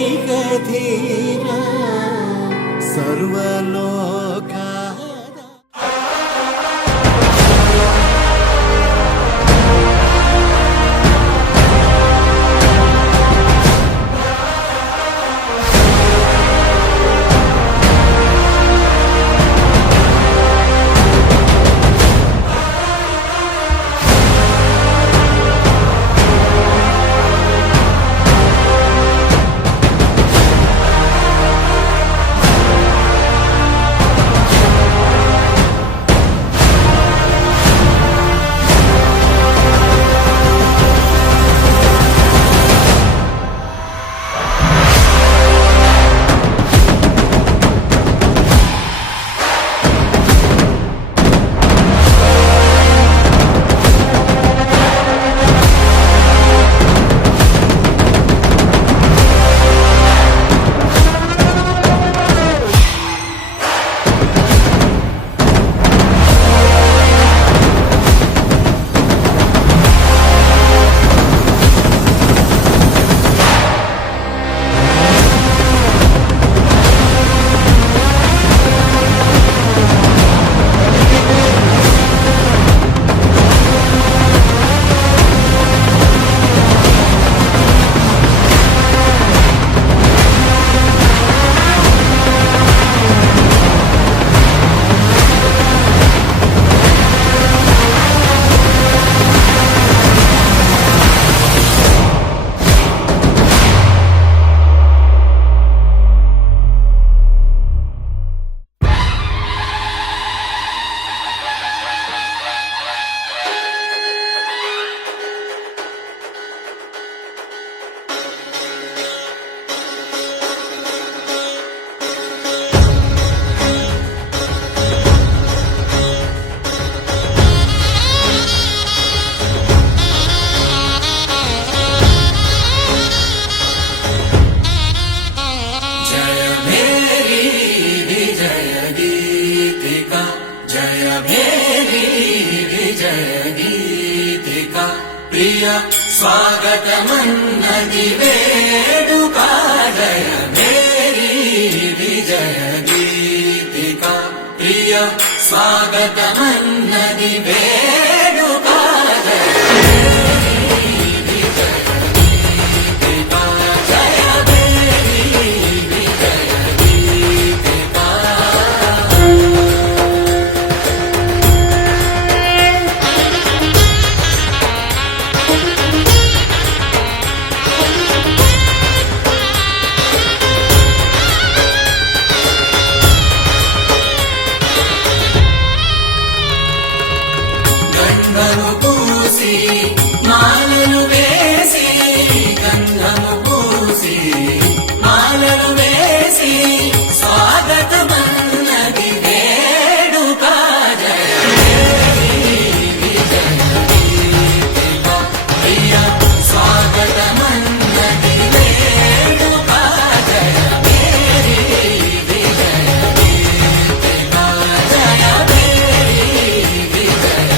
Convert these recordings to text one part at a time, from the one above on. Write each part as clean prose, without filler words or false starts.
ఏకైకధీరా సర్వలోక ప్రియ స్వాగతమన్నది వేడుక జయ మేరీ విజయ గీతిక ప్రియ స్వాగతమన్నది వేడుక జయ గంధము పూసి మాలలు వేసి గంధము పూసి మాలలు వేసి స్వాగతమన్నది వేడుక జయ విజయ గీతిక ప్రియ స్వాగతమన్నది వేడుక జయ మేరీ విజయ గీతిక జయ మేరీ విజయ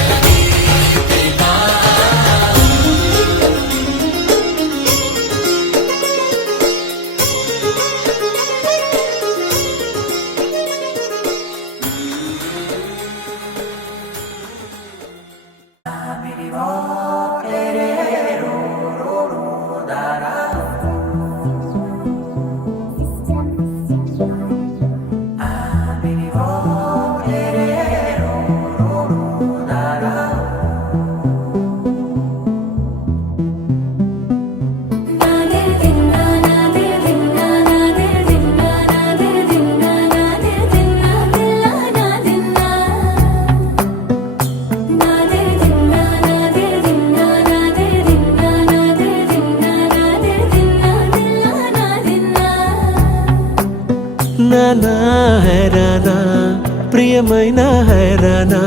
నానా హైరానా ప్రియమైన హైరానా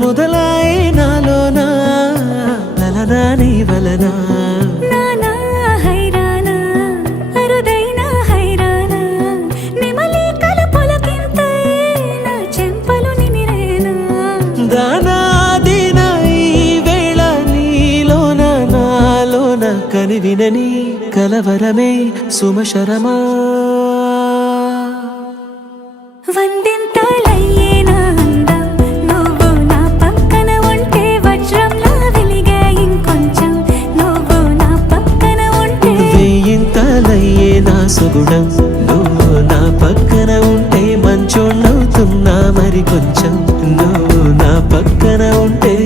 మొదలై నాలోనా లలనా నీ వలనా నానా హైరానా అరుదైన హైరానా నిమలి కలుపులకింతై నా చెంపలు నిమిరేనా దానాదిన ఈ వేళ నీలోన నాలోన కనివినని కలవరమే సుమశరమా వందింతలయ్యేనా అందం నువ్వు నా పక్కన ఉంటే వజ్రంలా వెలిగే ఇంకొంచెం నువ్వు నా పక్కన ఉంటే వేయింతలయ్యే నా సుగుణం నువ్వు నా పక్కన ఉంటే మంచోణ్ణవుతున్నా మరి కొంచెం నువ్వు నా పక్కన ఉంటే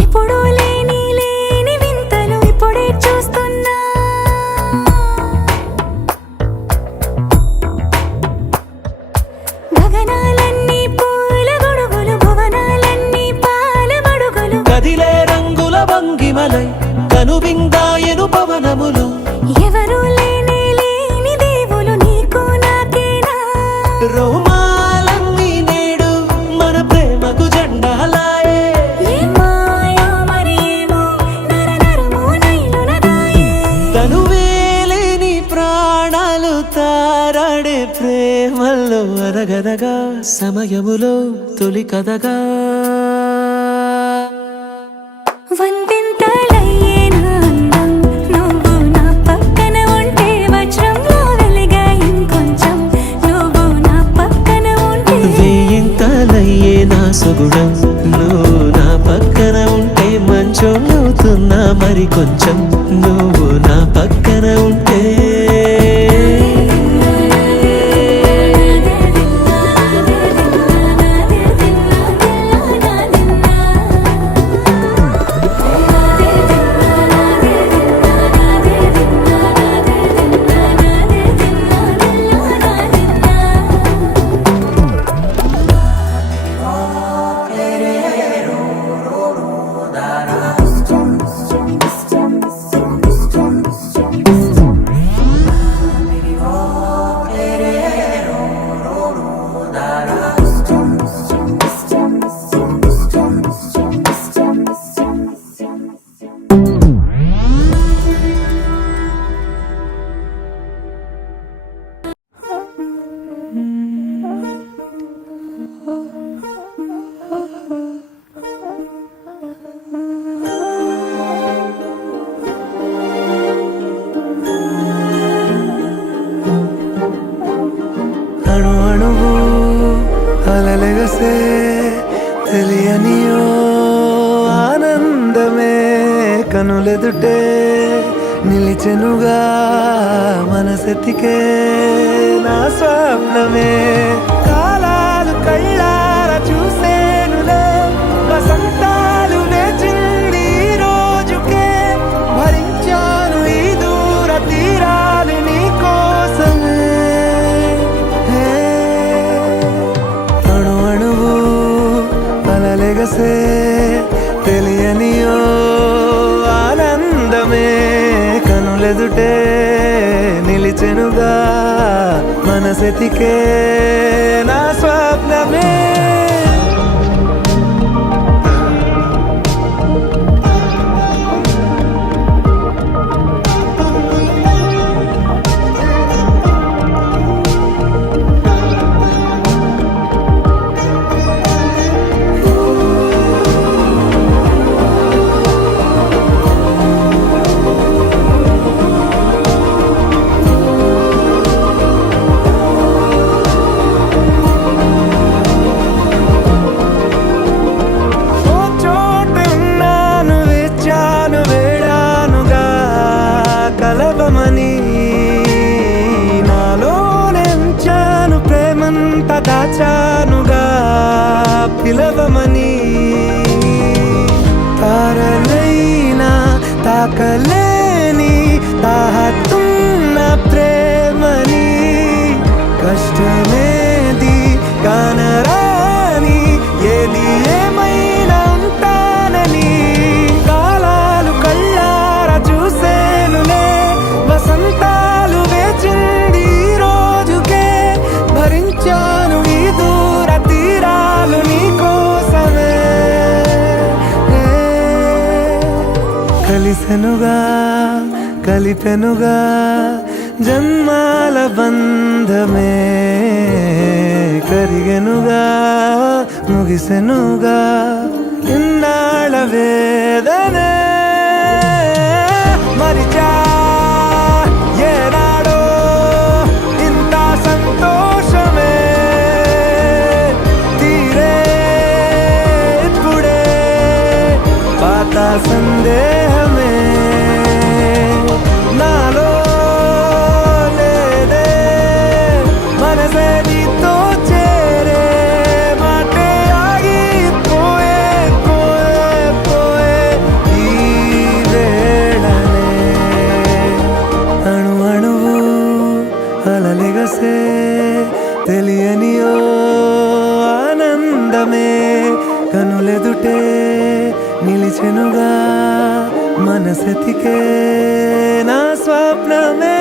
ఎప్పుడూ లేని వింతలు ఇప్పుడే చూస్తున్నా గగనాలన్నీ పూల గొడుగులు భువనాలన్నీ పాల మడుగులు కదిలే రంగుల భంగిమలై కనువిందాయను పవనములు ఎవరూ లేని దేవులు నీకు నాకేనా రోమాలన్నీ నేడు మన ప్రేమకు జెండాలాయే ఏ మాయో మరి ఏమో నరనరమో నైలున దాయే తనువేలేని ప్రాణాలు తారాడే ప్రేమల్లో అరగదగా సమయములో తొలి కథగా వందింతలయ్యేనా అందం నువ్వు నా పక్కన ఉంటే వజ్రంలా వెలిగే ఇంకొంచెం నువ్వు నా పక్కన ఉంటే వేయింతలయ్యే నా సుగుణం నువ్వు నా పక్కన ఉంటే మంచోణ్ణవుతున్నా మరి కొంచెం నువ్వు నా పక్కన ఉంటే అణు అణువు అలలెగసే తెలియనియో ఆనందమే కనులెదుటే నిలిచెనుగా మనసెతికే నా స్వప్నమే కాలాలు కళ్ళార చూసేనులే వసంతాలు లేచింది ఈ రోజుకే భరించాను ఈ దూర తీరాలు నీ కోసమే అణు అణువు అలలెగసే తెలియనియో ఆనందమే కనులెదుటే నిలిచెనుగా మనసెతికే నా స్వప్నమే పిలవమని తారలైనా తాకలేని తాహతున్న ప్రేమని కష్టమేది కానరాని ఏది ఏమైనా ఉంటానని కాలాలు కళ్ళారా చూసేనులే వసంతాలు వేచింది ఈ రోజుకే భరించాను ఈ దూర తీరాలు నీ కోసమే కలిసెనుగా కలిపెనుగా జన్మాల బంధమే కరిగెనుగా ముగిసెనుగా ఇన్నాళ్ళ వేదనే మరిచా ఏనాడో ఇంత సంతోషమే తీరే ఇప్పుడే పాత సందేహమే నాలో లేదే మనసే నీతో చేరే మాటే ఆగిపోయే పోయే పోయే ఈ వేళనే అణు అణువు అలలిగసే తెలియనియో ఆనందమే కనులెదుటే నిలిచెనుగా మనసెతికే నా స్వప్నమే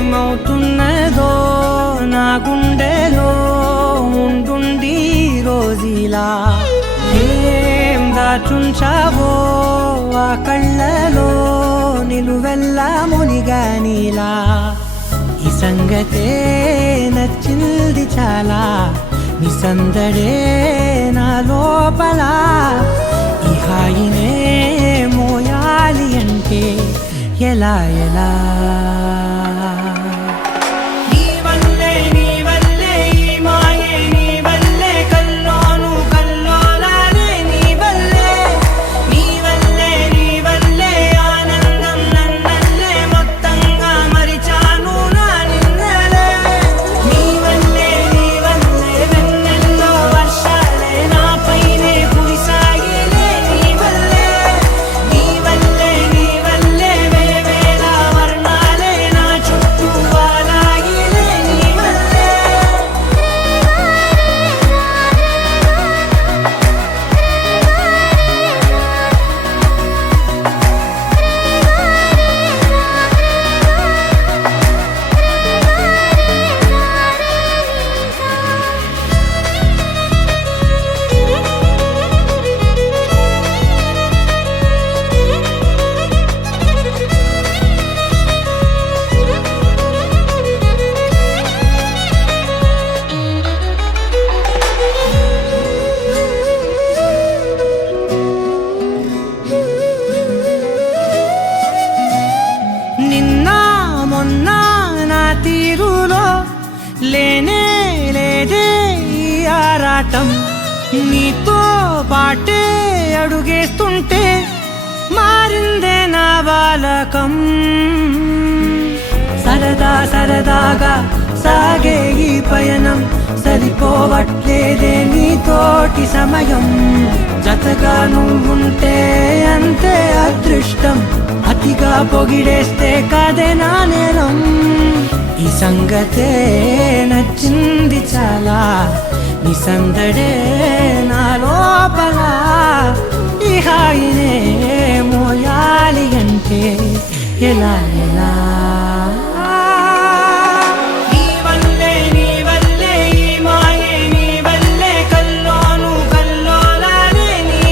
ఏమవుతున్నదో నా గుండెలో ఉండుండి రోజీలా ఏం దాచుంచావో ఆ కళ్ళలో నిలువెల్లా మునిగానిలా ఈ సంగతే నచ్చింది చాలా నీ సందడే నా లోపల ఈ హాయినే మోయాలి అంటే ఎలా ఎలా నీ వల్లే ఈ మాయే నీ వల్లే కల్లోను కల్లోలానే నీ వల్లే ఆనందం నన్నల్లే మొత్తంగా మరిచాను నా నిన్నలే నీ వల్లే వెన్నెల్లో వర్షాలే నాపైనే కురిసాగిలే నీ వల్లే వేవేల వర్ణాలే నా చుట్టూ వాలాగిలే నీ వల్లే నిన్న మొన్న నా తీరులో లేనే లేదే ఈ ఆరాటం నీతో పాటే అడుగేస్తుంటే మారిందే నా బాలకం సరదాగా సాగే ఈ పయనం సరిపోవట్లేదే నీతోటి సమయం జతగా నువ్వుంటే అంతే అదృష్టం అతిగా పొగిడేస్తే కాదే నా నేరం ఈ సంగతే నచ్చింది చాలా నీ సందడే నా లోపల ఈ హాయినే మోయాలి అంటే ఎలా ఎలా నీ వల్లే ఈ మాయే నీ వల్లే కల్లోను కల్లోలానే నీ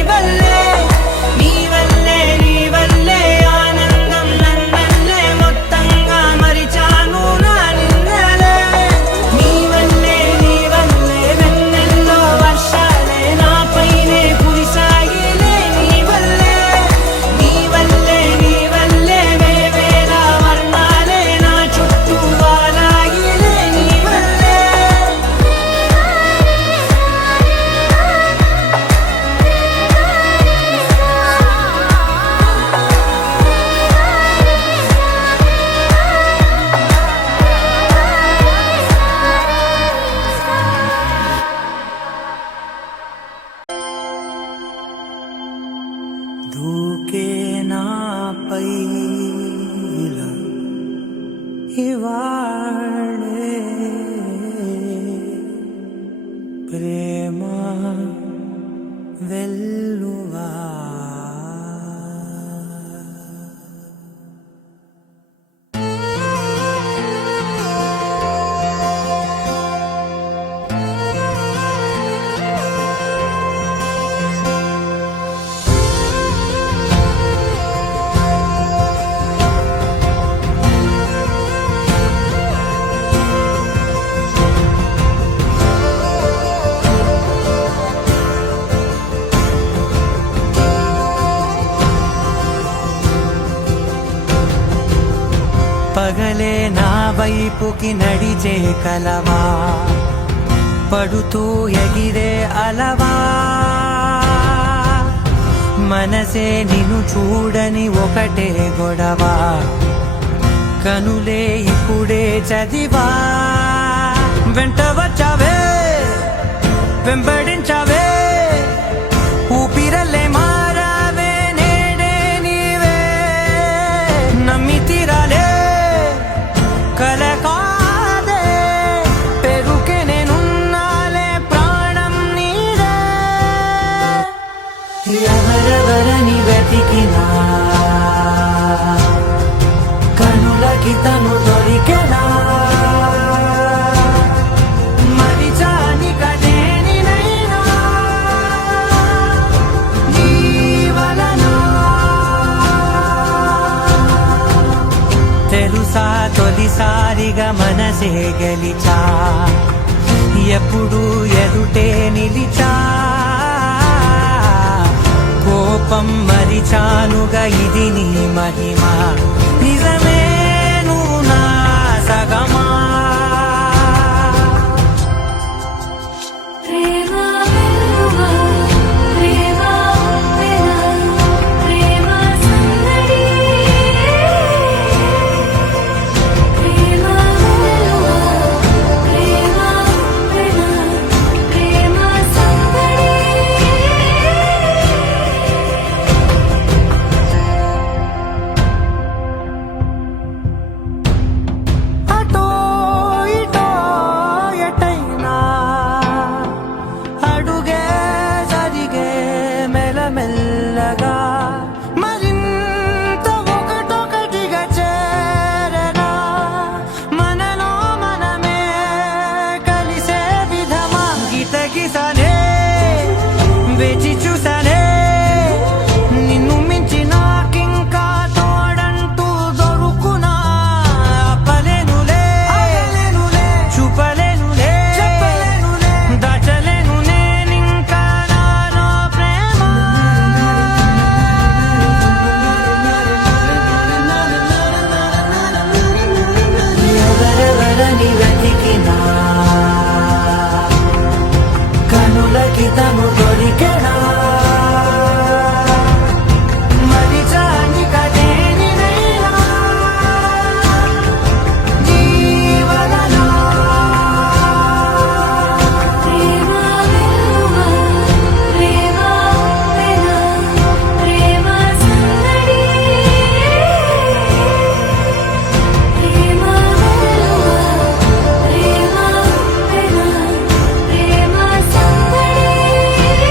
వల్లే ఆనందం నన్నల్లే మొత్తంగా మరిచాను నా నిన్నలే దూకే నాపై ఇలా ఇవాళే ప్రేమ వెల్లువా. పగలే నా వైపుకి నడిచే కలవా, పడుతూ ఎగిరే అలవా, మనసే నిన్ను చూడని ఒకటే గొడవ, కనులే ఇప్పుడే చదివా. వెంట వచ్చావే వెంబడించావే, ఊపిరల్లే మారావే నేడే నీవే, నమ్మి తీరాలే కల కాదే, పెరుకే నేనున్నాలే ప్రాణం నీదే. ఎవరెవరని వెతికినా కనులకి తను దొరికెనా, మరిచాని కదేనినైనా నీ వలన. తెలుసా తొలిసారిగా మనసే గెలిచా, ఎప్పుడు ఎదుటే నిలిచా, కోపం మరిచానుగా ఇది నీ మహిమ, నిజమే నువ్వు నా సగమా. ప్రేమ వెల్లువా, ప్రేమ ఉప్పెన, ప్రేమ సందడి. ప్రేమ వెల్లువా, ప్రేమ ఉప్పెన, ప్రేమ సందడి. అటో ఇటో ఎటైనా అడుగే జరిగే మెల్లమెల్లగా, మరింత ఒకటొకటిగా చేరనా, మనలో మనమే కలిసే విధమా. గీతగిసనే వేచి చూసానే, నిన్ను మించి నాకింకా తోడంటూ దొరుకునా, ఆపలేనులే చూపలేనులే దాచలేను నేనింకా నాలో ప్రేమ. ఎవరెవరని వెతికినా కనులకి తను దొరికెనా, మరిచాని కదేనినైనా నీ వలన. ప్రేమ వెల్లువా, ప్రేమ ఉప్పెన, ప్రేమ సందడి. ప్రేమ వెల్లువా, ప్రేమ ఉప్పెన, ప్రేమ సందడి.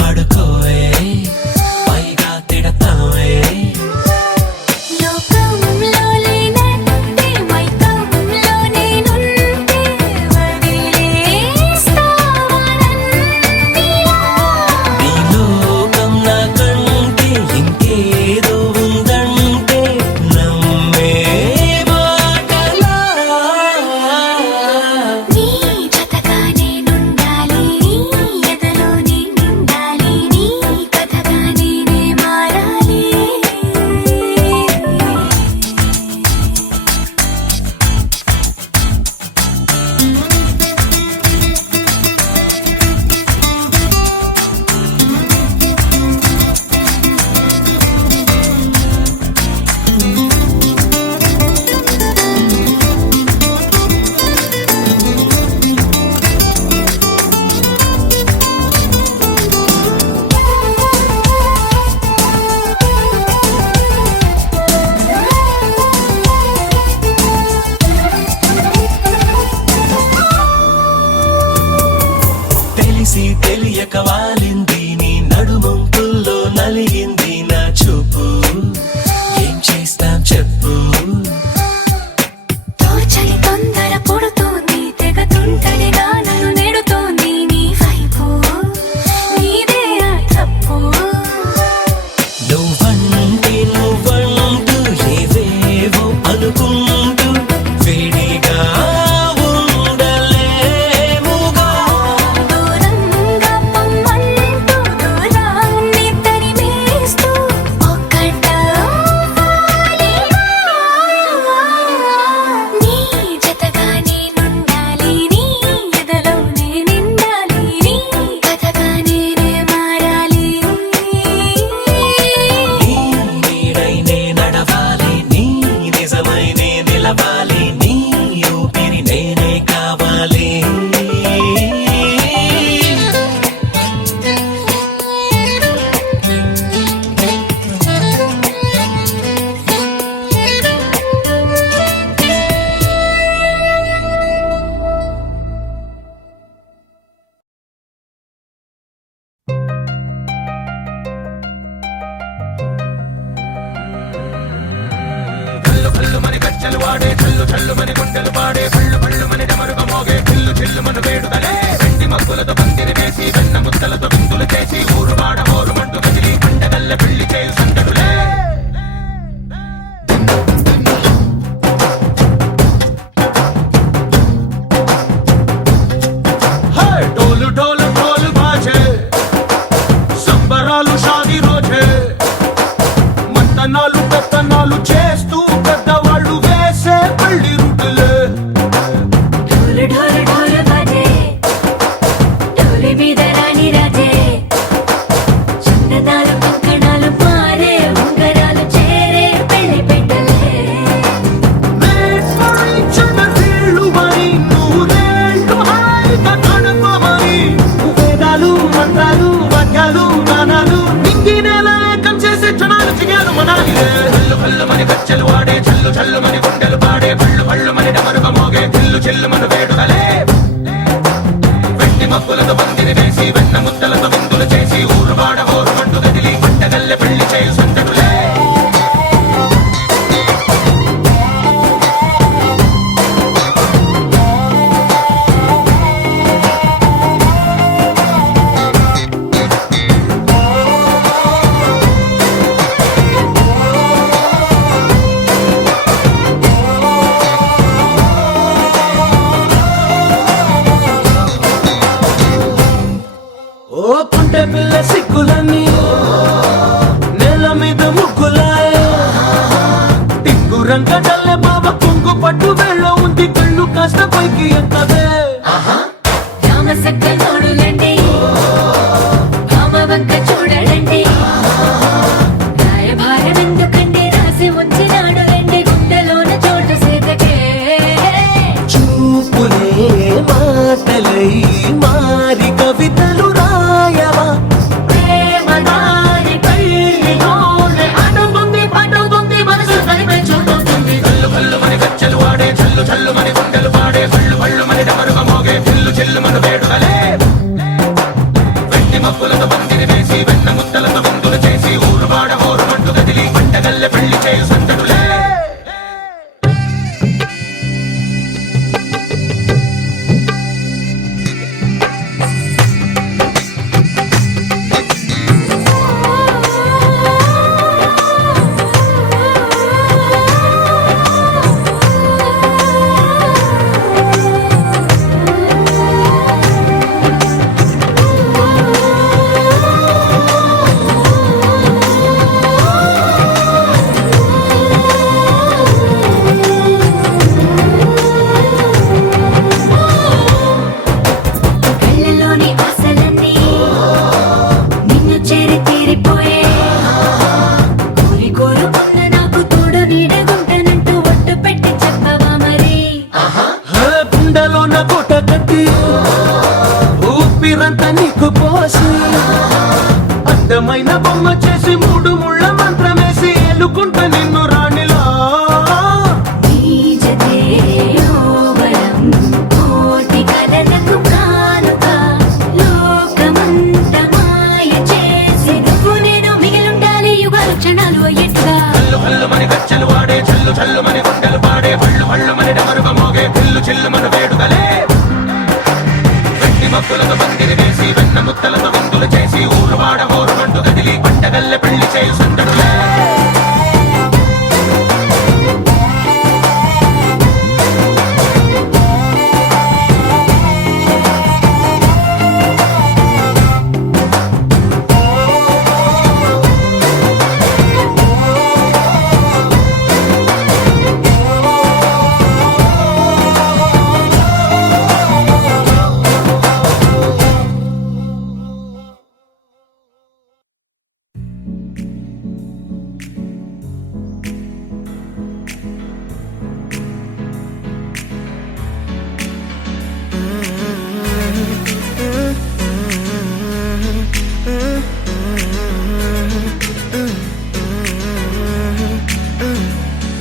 పడుకోవే పైగా తిడతావే లోకంలో లేనట్టే మైకంలో నేనుంటే వదిలేస్తావా నన్నిలా? నీ లోకం నాకంటే ఇంకేదో ఉందంటే నమ్మే మాటలా నీ జతగా నేనుండాలి, నీ ఎదలో నే నిండాలి, నీ కథగా నేనే మారాలి. తెలిసి తెలియక వాలింది నీ నడుమంపుల్లో నలిగింది నా చూపు ఏం చేస్తాం చెప్పు తోచని తొందర పుడుతోంది, తెగ తుంటరిగా నన్ను నెడుతోంది నీ వైపు. నీదే ఆ తప్పు. నువ్వంటూ ఏవేవో అనుకుంటూ వేడిగా ఉండలేముగా దూరంగా పొమ్మంటూ దూరాన్ని తరిమేస్తూ ఒక్కటవ్వాలి. నీ జతగా నేనుండాలి, నీ ఎదలో నే నిండాలి, నీ కథగా నేనే మారాలి. నీ నీడైనే నడవాలి నీ నిజమైనే నిలవాలి నీ ఊపిరి నేనే కావాలి డోలు డోలు డోలు బాజే సంబరాలు షాది రోజే మంతనాలు పెత్తనాలు చేస్తూ పెద్దవాళ్ళు వేసే పెళ్లి రుటులే ఢోలు ఢోలు ఢోలు బాజే, ఢోలి మీద రాణి రాజే. చందనాలు కంకణాలు మారే, ఉంగరాలు చేరే పెళ్లి పెట్టలే. వేదాలు మంత్రాలు వాక్యాలు గానాలు నింగినేలా ఏకం చేసే క్షణాలు చిగాలు మనాలి కళ్ళు కళ్ళు మని కచ్చలు వాడే చల్లు చల్లు మని గుండెలు పాడే పళ్ళు పళ్ళు మని డమరుగ మోగే చిల్లు చిల్లు మను వేడుకలే వెండి మబ్బులతో పందిరి వేసి వెన్న ముద్దలతో విందులు చేసి ఊరు వాడ ఊరు మంటు కదిలి పంటగల్లె పెళ్లి చేయు సందడులే ఓ పుంటె పిల్ల సిక్కులన్నీ నేల మీద ముగ్గులాయ టింగు రంగడల్లె బాబ కుంగు పట్టు వెళ్ళ ఉంది కళ్ళు కాస్త పైకి ఎక్కదే రామ సక్క నోడులండి, రామ వంక చూడడండి. రాయభారం ఎందుకండి, రాసి ఉంచినాడు రండి గుండెలోన చోటు సేతకే. చూపులే మాటలై మారి కవితలు రాయవా ప్రేమ తీరిపోయే కోరి కోరుకున్న నాకు తోడు నీడగుంటానంటూ ఒట్టు పెట్టి చెప్పవా మరి గుండెలోన కోట కట్టి ఊపిరంతా నీకు పోసి అందమైన బొమ్మ చేసి మూడు ముళ్ళ మంత్రమేసి ఎలుకుంట నిన్ను రాణిలా నీ జతే యోవరం కోటి కలలకు కానుక లోకమంత మాయ చేసి నువ్వు నేను మిగిలుండాలి యుగాలు క్షణాలు ఎట్లా హల్లు హల్లు మని గచ్చలు వాడే చల్లు చల్లు మని గుండెలు పాడే పళ్ళు పళ్ళు మని డమరుగ మోగే పిల్లు చిల్లు మన వేడుకలే వెండి మబ్బులతో పందిరి వేసి వెన్న ముత్తలతో విందులు చేసి ఊరు వాడ ఊరు మంటు కదిలి పంటగల్లె పెళ్లి చేయు సందడులే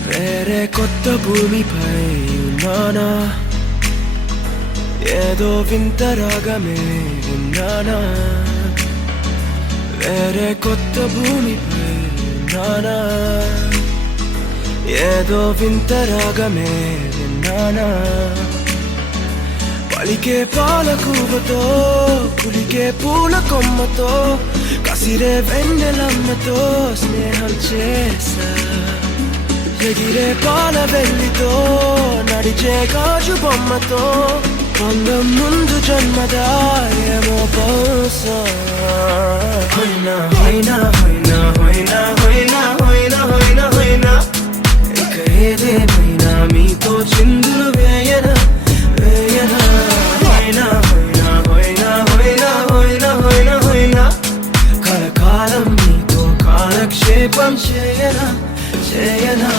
వేరే కొత్త భూమిపై ఉన్నానా ఏదో వింత రాగమే విన్నానా వేరే కొత్త భూమిపై ఉన్నానా ఏదో వింత రాగమే విన్నానా పలికే పాలకూవతో కులికే పూల కొమ్మతో కసిరే వెన్నెలమ్మతో స్నేహం చేసా ఎగిరే పాల వెళ్ళితో నడిచే గాజు బొమ్మతో అందం ముందు జన్మదా ఏమో బహుశా హైనా హైనా హైనా హైనా హైనా హైనా హైనా హైనా ఇక ఏదేమైనా మీతో చిందులు వేయనా వేయనా హైనా హైనా హైనా హైనా హైనా హైనా హైనా కలకాలం మీతో కాలక్షేపం చేయనా చేయనా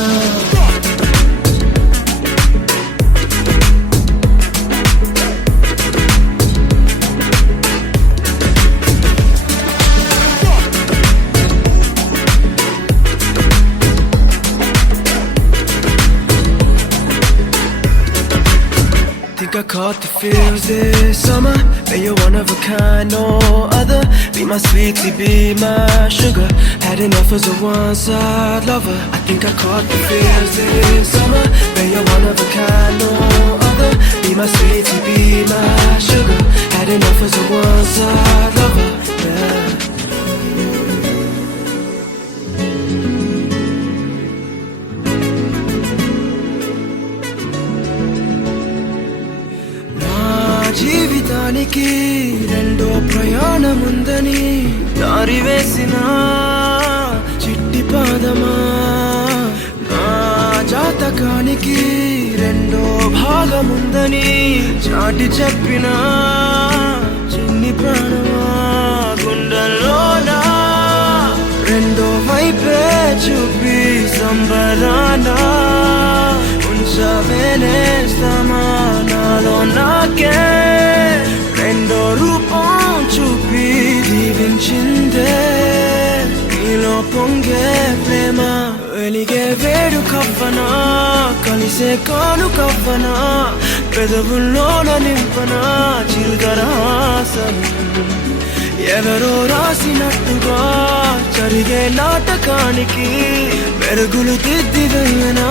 Think I caught the feels this summer. But you're one of a kind, no other. Be my sweetie, be my sugar. Had enough as a one-side lover. I think I caught the feels this summer. But you're one of a kind, no other. Be my sweetie, be my sugar. Had enough as a one-side lover. Yeah. జీవితానికి రెండో ప్రయాణముందని దారి వేసిన చిట్టి పాదమా నా జాతకానికి రెండో భాగముందని చాటి చెప్పిన చిన్ని ప్రాణమా గుండెల్లోనా రెండో వైపే చూపి సంబరానా ఉంచవేనేస్తామా నాలో నాకే రెండో రూపం చూపి దీవించిందే నీలో పొంగే ప్రేమ వెలిగే వేడు కవ్వనా కలిసే కాను కవ్వనా పెదవుల్లోన నింపనా చిరుదరాసం ఎవరో రాసినట్టుగా జరిగే నాటకానికి మెరుగులు దిద్దివైనా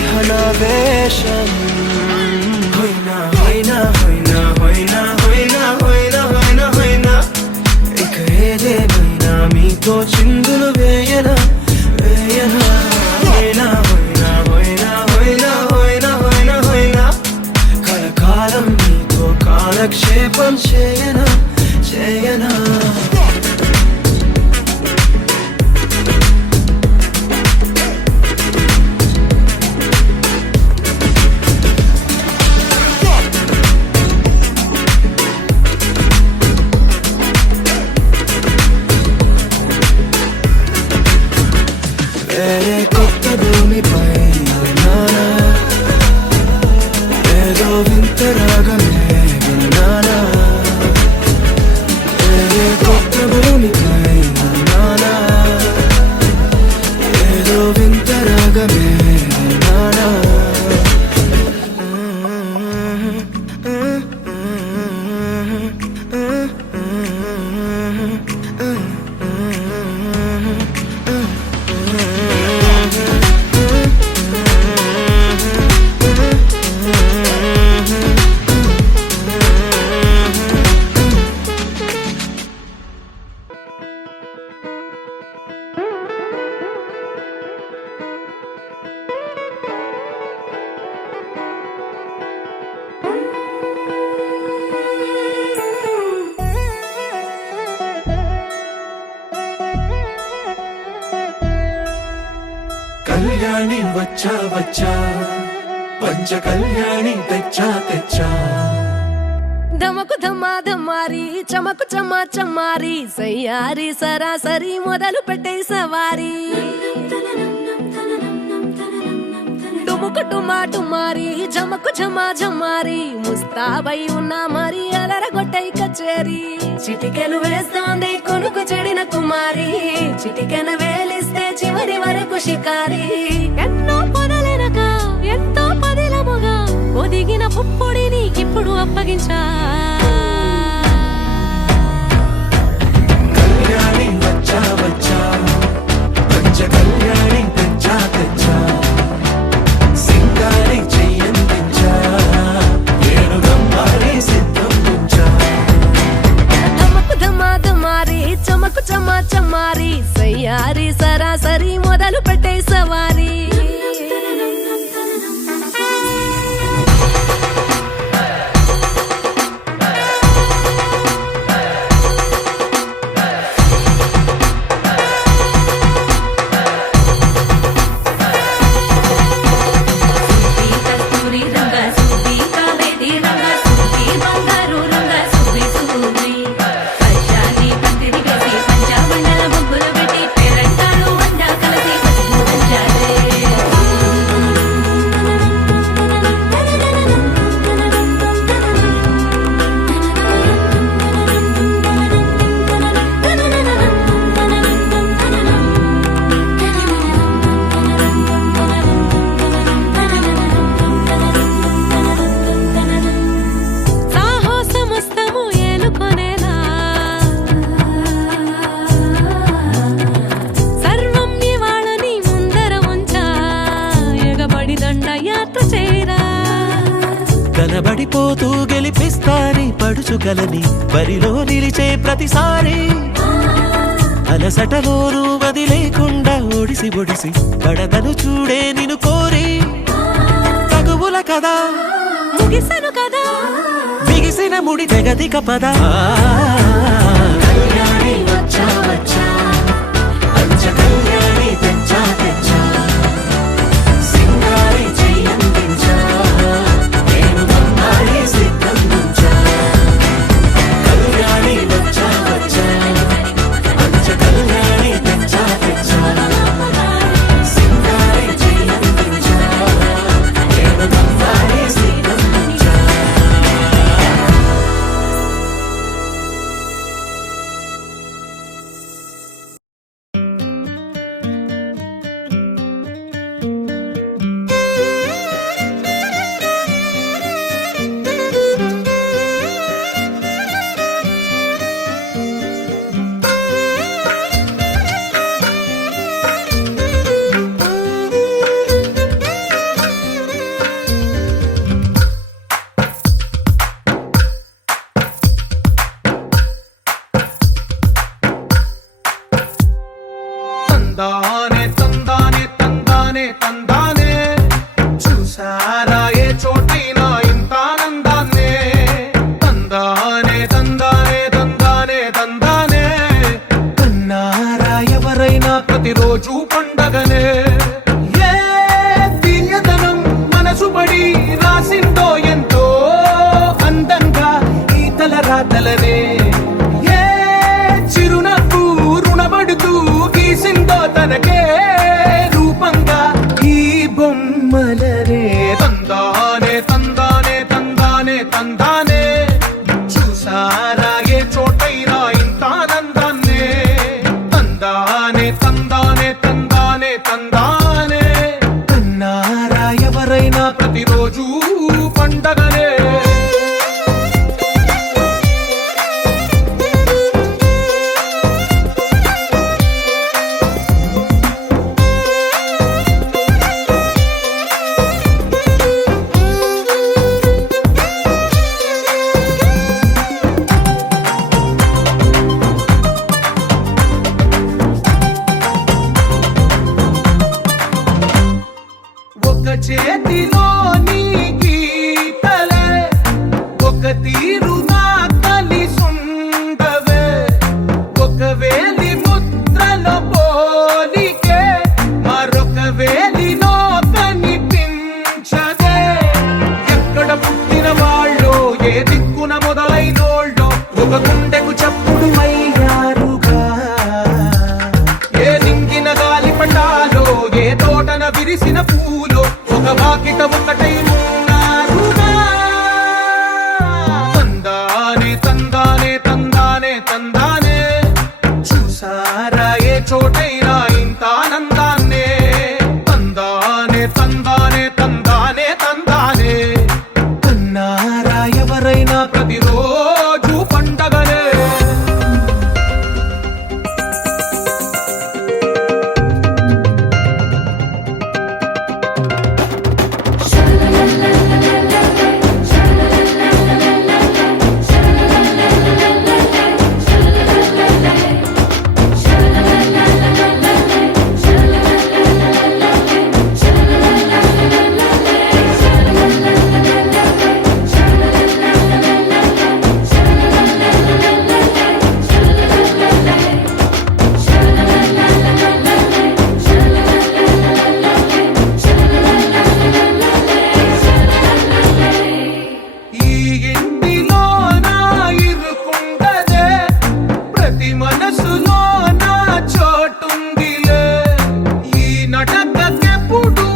ఇహనా వేషం హైనా హైనా హైనా హైనా హైనా హైనా హైనా హైనా ఇక ఏదేమైనా మీతో చిందులు వేయనా వేయనా హైనా హైనా హైనా హైనా హైనా హైనా హైనా కలకాలం మీతో కాలక్షేపం చేయనా చేయనా కళ్యాణి వచ్చా వచ్చా పంచ కళ్యాణి తెచ్చా తెచ్చా ధమకు ధమ్మా ధమ్మారి చమకు చమ్మా చమ్మారి సయ్యారి సరాసరి మొదలు పెట్టే సవారి డుముకు డుమా డుమారి జమకు జమా జమ్మారి ముస్తాబై ఉన్నా మరి అలరగొట్టై కచేరి చిటికెను వేస్తోంది కొనుకు చెడిన కుమారి చిటికెన వేలిస్తే చివరి వరకు షికారి ఎన్నో పొదలెనక ఎంతో పదిలముగా ఒదిగిన పుప్పొడి నీకిప్పుడు అప్పగించా కళ్యాణి వచ్చా వచ్చా పంచ కళ్యాణి తెచ్చా తెచ్చా సింగారి చెయ్యందించా ఏడుగమ్మారి సిద్ధం ఉంచా ధమకు ధమ్మా ధమ్మారి చమకు చమ్మా చమ్మారి సయ్యారి సరాసరి మొదలు పెట్టే సవారి కనబడిపోతూ గెలిపిస్తాని పడుచుగలని బరిలో నిలిచే ప్రతిసారి అలసటలోనూ వదిలేకుండా ఒడిసి ఒడిసి పడదను చూడే నిన్ను కోరి తగువుల కదా ముగిసను కదా బిగిసిన ముడి తెగదిక పద కళ్యాణి వచ్చా వచ్చా పంచ కళ్యాణి తెచ్చా తెచ్చా సింగారి చెయ్యందించా ఏడుగమ్మారి సిద్ధం ఉంచా కళ్యాణి వచ్చా వచ్చా పంచ కళ్యాణి తెచ్చా తెచ్చా సింగారి చెయ్యందించా ఏడుగమ్మారి సిద్ధం ఉంచా తందానే తందానే తందానే తందానే చూసారా ఏ చోటైనా ఇంత ఆనందాన్నే తందానే తందానే తందానే తందానే కన్నారా ఎవరైనా ప్రతిరోజు పండగనే ఏ తీయదనం మనసు పడి రాసిందో ఎంతో అందంగా ఈ తలరాతలనే ఏ చిరునవ్వు రుణపడుతూ గీసిందో తనకే రూపంగా ఈ బొమ్మలనే తందానే తందానే తందానే తందానే చూసారా ఏ చోటైనా ఇంత ఆనందాన్నే తందానే తందానే తందానే తందానే కన్నారా ఎవరైనా ప్రతిరోజు పండగనే ఒక చేతిలోని గీతలే ఒక తీరుగా కలిసుండవే ఒక వేలి ముద్రల పోలికే మరొక వేలి చోటైనా ఇంత ఆనందాన్నే తందానే తందానే తందానే తందానే కన్నారా ఎవరైనా ప్రతిరోజు పండగనే ఈ ఇంటిలో నా ఇరుకుండదే ప్రతి మనసులో నా చోటుందిలే ఈ నటకెప్పుడు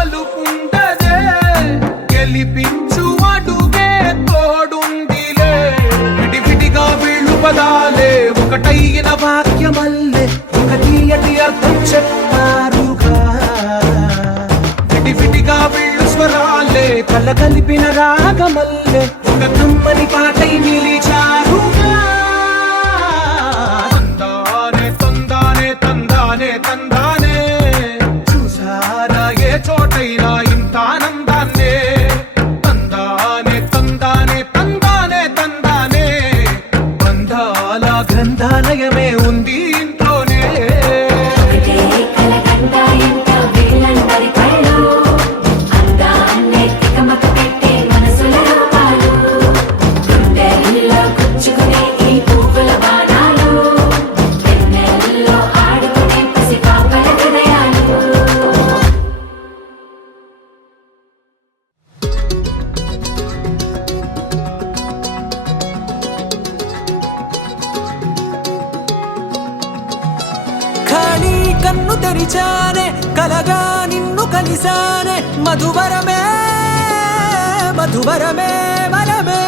అలుకుండదే గెలిపించు అడుగే తోడుందిలే విడివిడిగా వీళ్ళు పదాలే ఒకటైన వాక్యమల్లే ఒక తీయటి అర్థం చెప్పారుగా విడివిడిగా వీళ్ళు స్వరాలే కల కలిపిన రాగమల్లే ఒక కమ్మని పాటై నిలిచారుగా తందానే తందానే తందానే తందానే చూసారా ఏ చోటైనా ఇంత ఆనందాన్నే తందానే తందానే తందానే తందానే బంధాల గ్రంథాలయమే ఉంది ఇంట్లోనే ఒకటే కలకండ ఇంట వీళ్ళందరి కళ్ళు అందాన్నే తికమక పెట్టే మనసుల రూపాలు గుండెల్లో గుచ్చుకునే ఈ పువ్వుల బాణాలు వెన్నెల్లో ఆడుకునే పసిపాపల హృదయాలు ఖాళీ కన్ను తెరిచానే కలగా నిన్ను కలిసానే మధువరమే మధువరమే వరమే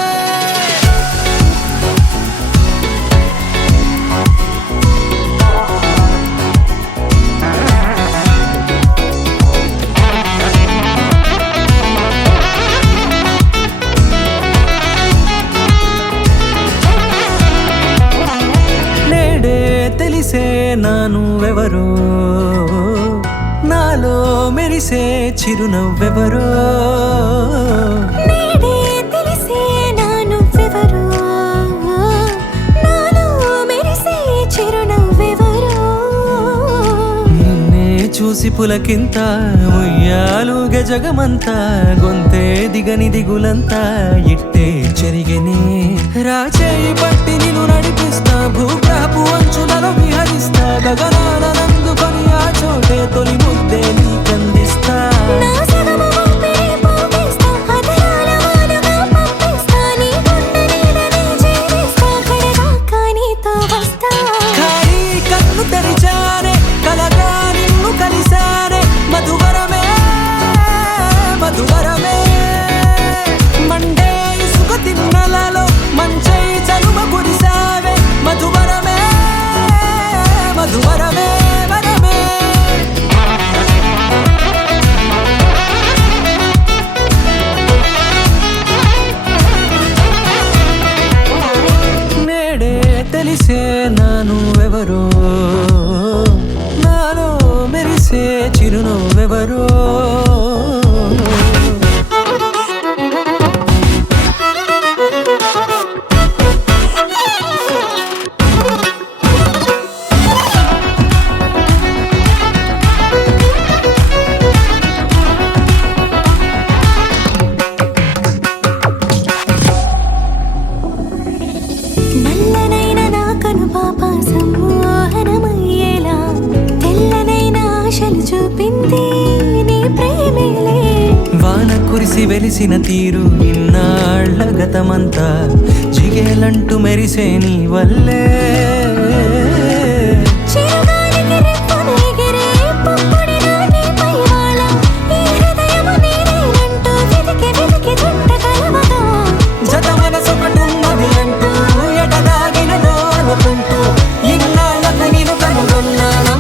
నేడే తెలిసే నానువెవరో నాలో మెరిసే చిరునవ్వెవరో నేడే తెలిసే నానువ్వెవరో నాలో మెరిసే చిరునవ్వెవరో నిన్నే చూసి పులకింత ఉయ్యాలుగ జగమంతా గొంతే దిగని దిగులంతా ఇట్టే చెరిగెనే రాచేయి పట్టి నిన్ను నడిపిస్తా భూగ్రహపు అంచులలో విహరిస్తా గగనాల నందుకొని ఆ చోటే తొలి ముద్దే నీకందిస్తా నా సగము ఊపిరి పోగేస్తా అధరాల వాలుగా పంపిస్తా నీ గుండె నీడనే చేరిస్తా కడదాకా నీతో వస్తా ఖాళీ కన్ను తెరిచానే కలగా నిన్ను కలిసానే మధువరమే మధువరమే మండే ఇసుక తిన్నలలో మంచై చలువ కురిసావే మధువరమే మధువరమే వరమే నేడే తెలిసే నానువెవరో నాలో మెరిసే చిరునవ్వెవరో నల్లనైన నా కనుపాప సమ్మోహనమయ్యేలా తెల్లనైన ఆశలు చూపింది నీ ప్రేమేలే వాన కురిసి వెలిసిన తీరు ఇన్నాళ్ళ గతమంతా జిగేలంటూ మెరిసే నీ వల్లే చిరుగాలికి రెప్పన ఎగిరే పుప్పొడిన నీ పైవాళ ఈ హృదయము నీదేనంటూ వెతికి వెతికి చుట్ట కలవగా జత మనసొకటున్నది అంటూ ఎటదాగినదో అనుకుంటూ ఇన్నాళ్ళకు నేను కనుగొన్నాను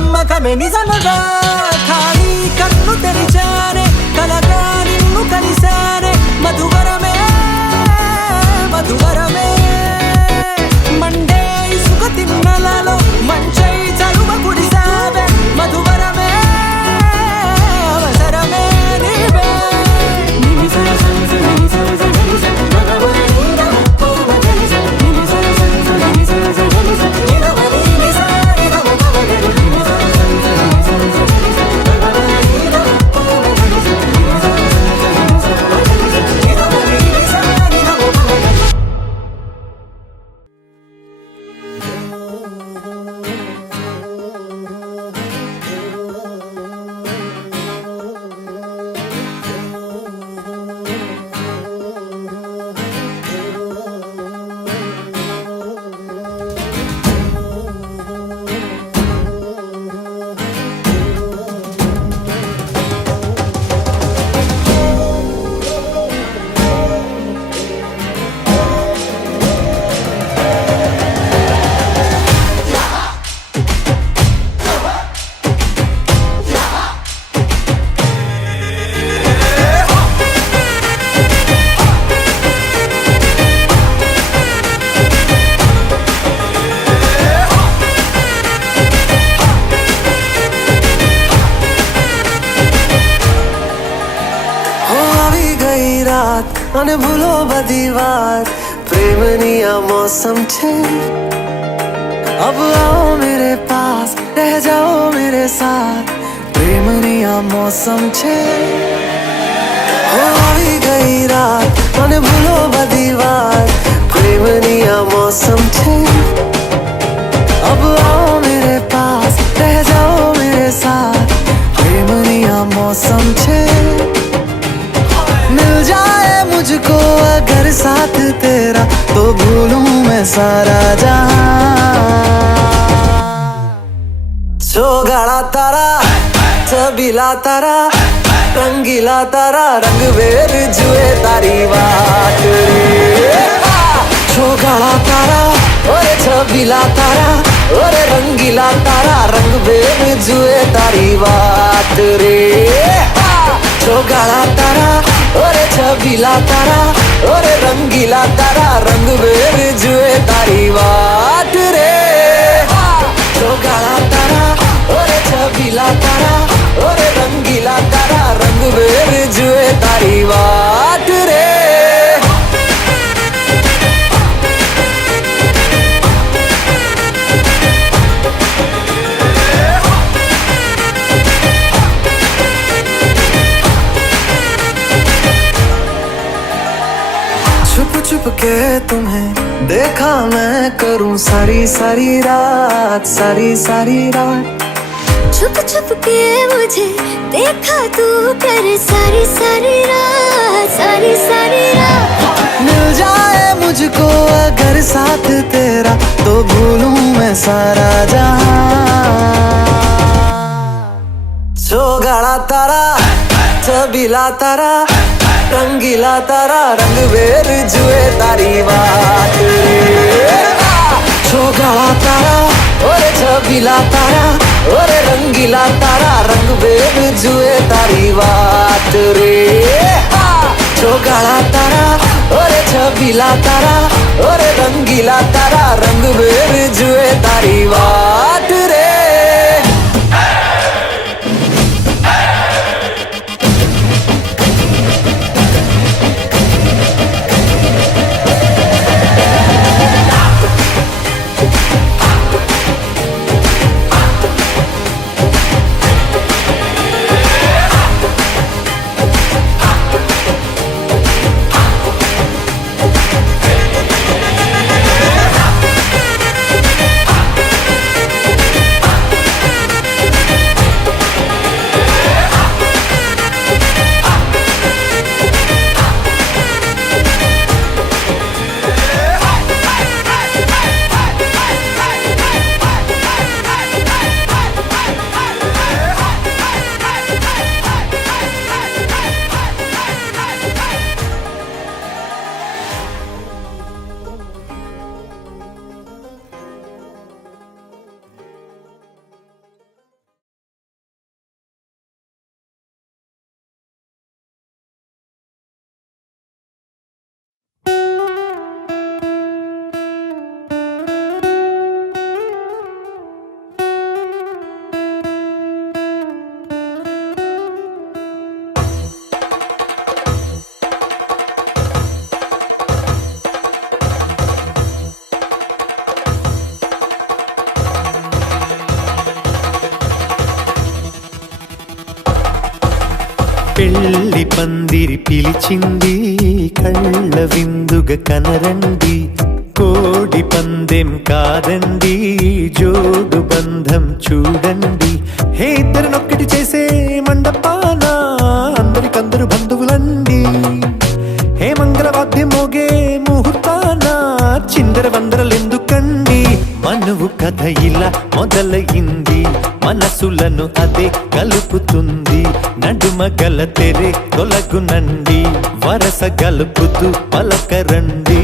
અને ભૂલો બધી વાત પ્રેમની આ મૌસમ છે अब आओ मेरे पास रह जाओ मेरे साथ प्रेमनी आ मौसम छे हो आई गई रात મને ભૂલો બધી વાત प्रेमनी आ मौसम छे अब आओ मेरे पास रह जाओ मेरे साथ प्रेमनी आ मौसम छे मिल जाए मुझको अगर साथ तेरा तो भूलूं मैं सारा जहां छोगाड़ा तारा छबीला तारा रंगीला तारा रंग बेर जुए तारी बात रे छोगाड़ा तारा ओरे छबीला तारा ओरे रंगीला तारा रंग बेर जुए तारी बात रे छोगाड़ा तारा ओरे छबीला तारा ओरे रंगीला तारा रंग बेर जुए तारी बात रे छोगाड़ा तारा ओरे छबीला तारा ओरे रंगीला तारा रंग बेर जुए तारी बात रे छुप छुप के तुम्हें देखा मैं करूं सारी सारी रात सारी सारी रात छुप छुप के मुझे देखा तू कर सारी सारी रात मिल जाए मुझको अगर साथ तेरा तो भूलूं मैं सारा जहां छोगाड़ा तारा छबीला तारा रंगीला तारा रंग बेर जुए तारी बात रे छोगाड़ा तारा ओरे छबीला तारा ओरे रंगीला तारा रंग बेर जुए तारी बात रे छोगाड़ा तारा ओरे छबीला तारा ओरे रंगीला तारा रंग बेर जुए तारी बात रे పెళ్లి పందిరి పిలిచింది కళ్ళ విందుగ కనరండి కోడి పందెం కాదండి జోడు బంధం చూడండి హే ఇద్దరినొక్కటి చేసే మండపాన అందరికందరు బంధువులండి హే మంగళవాద్యం మోగే ముహూర్తాన చిందర వందరలెందుకండి మనువు కథ ఇలా మొదలయింది మనసులను అదే కలుపుతుంది నడుమ గల తెరే తొలగునండి వరస గలుపుతూ పలకరండి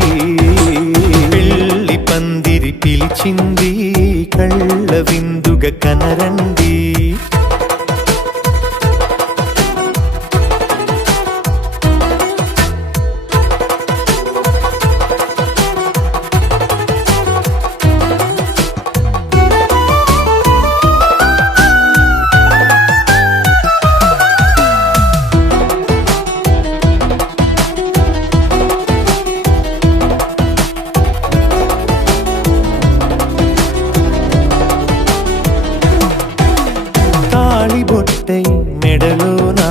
పెళ్లి పందిరి పిలిచింది కళ్ళ విందుగ కనరండి బొట్టై మెడలో నా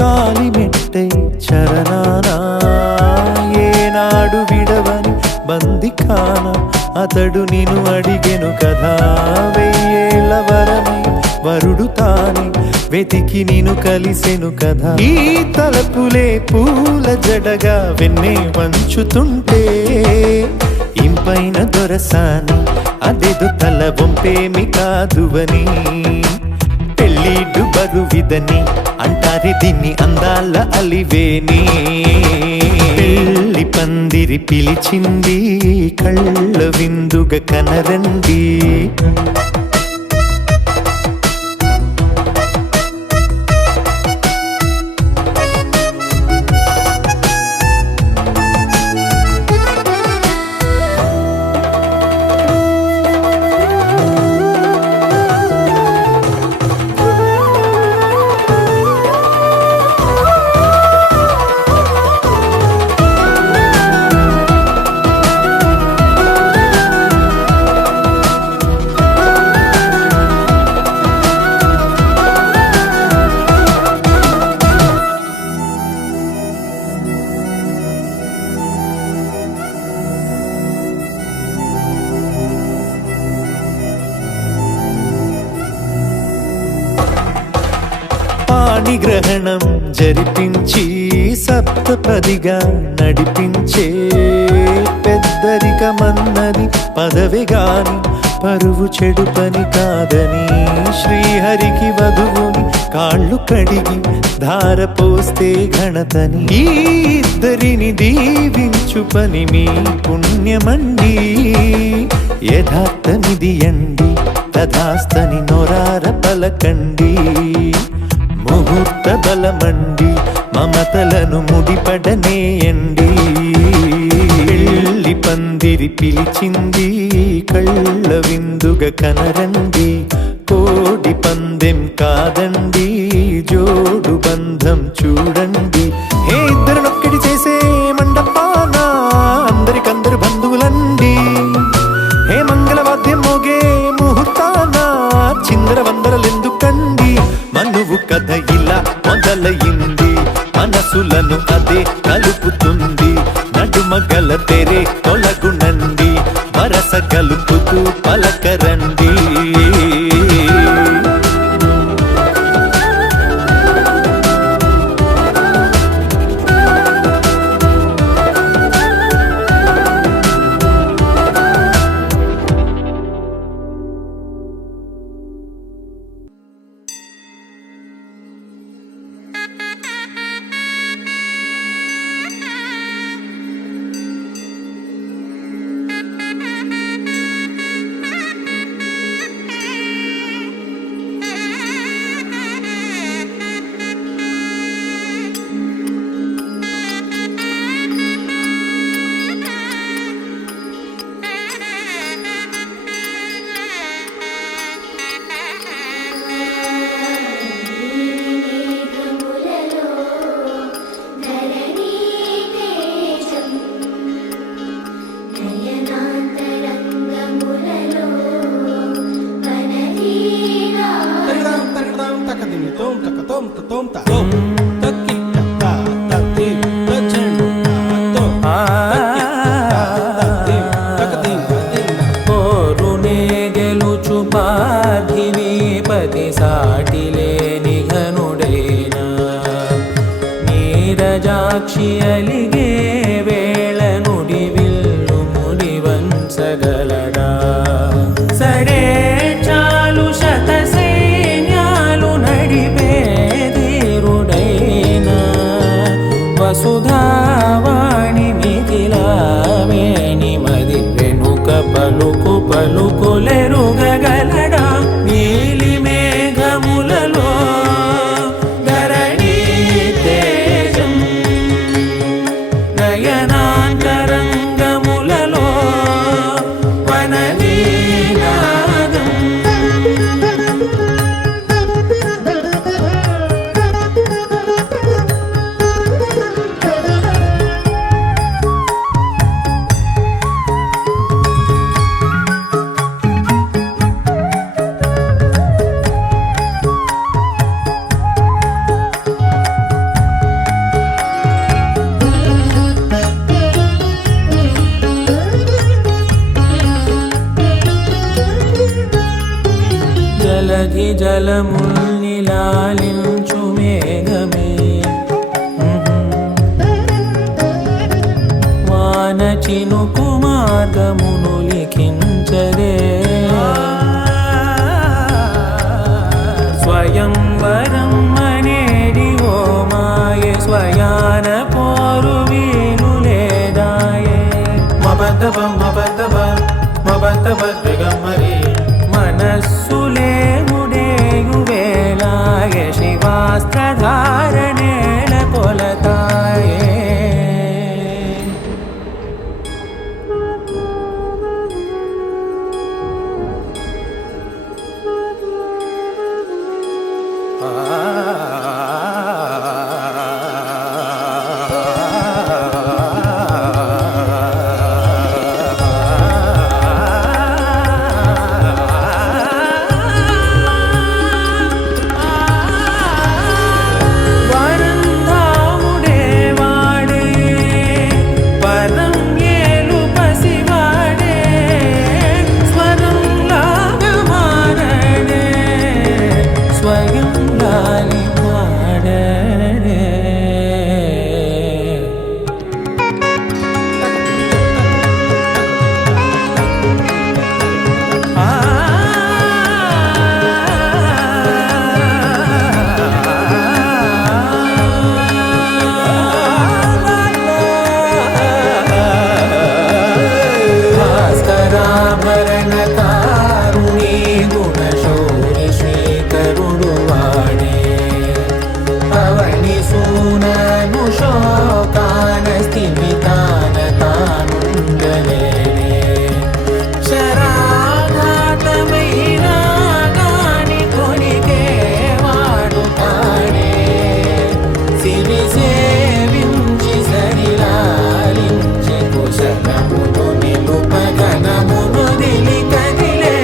కాలి మెట్టై చరణానా ఏనాడు విడవని బందికాన అతడు నిన్ను అడిగెను కదా వెయ్యేళ్ళ వరమై వరుడు తానే వెతికి నిన్ను కలిసెను కదా ఈ తలపులే పూల జడగా వెన్నే వంచుతుంటే ఇంపైన దొరసాని అదేదో తల వంపేమి కాదువని పెళ్ళిడు బరువిదని అంటారే దీన్ని అందాల అలివేని పెళ్ళి పందిరి పిలిచింది కళ్ళ విందుగా కనరండి పాణిగ్రహణం జరిపించి సప్తపదిగా నడిపించే పెద్దరికమన్నది పదవి గాని పరువు చెడు పని కాదని శ్రీహరికి వధువుని కాళ్ళు కడిగి ధార పోస్తే ఘనతని ఈ ఇద్దరిని దీవించు పని మీ పుణ్యమండి యథార్థమిది అండి తథాస్తని నొరార పలకండి ముహూర్త బలమండి మమతలను ముడిపడనేయండి పెళ్ళి పందిరి పిలిచింది కళ్ళ విందుగా కనరండి కోడి పందెం కాదండి జోడు బంధం చూడండి హే ఇద్దరినొక్కటి చేసే మండపాన అందరికందరు బంధువులండి హే మంగళవాద్యం మోగే ముహూర్తాన చిందర వందరలెందుకండి మనువు కథ ఇలా మొదలయింది మనసులను అదే కలుపుతుంది నడుమగల తెరే తొలగునండి వరస కలుపుతూ పలకరండి నీరజాక్షి అలిగే వేళ నుడి విల్లు ముడివంచగలడా సడే చాలు శత సైన్యాలు నడిపే ధీరుడైనా వసుధావాణి మిథిలావేణి మది వెనుక పలుకు పలుకులెరుగగలడా నీలి మేఘములలో ధరణి తేజం జలముల్ని లాలించు మేఘమే వాన చినుకు మార్గమును లిఖించదే స్వయంవరం అనేది ఓ మాయే స్వయాన పోరు వీలు లేదాయే మబద్దబ మబద్దబ మబద్దబ దిగమరి మనస్సులే ముడేయు వేళాయే శివాస్త్రధారణేల కొలతాయే వరంధాముడే వాడే పరం ఏలు పసివాడే స్వరం లాగా మారడే స్వయం లాలి మాడడే భాస్కరాభరణ కారుణీ గుణశౌరి శ్రీకరుడు వాడే అవని సూనను శోకాన స్థిమితాన తానుండలేడే శరాఘాతమైన గాని కొనికే వాడు తాడే సిరి సేవించి సరిలాలించి కుశలమును నిలుపగనమును దిలి కదిలే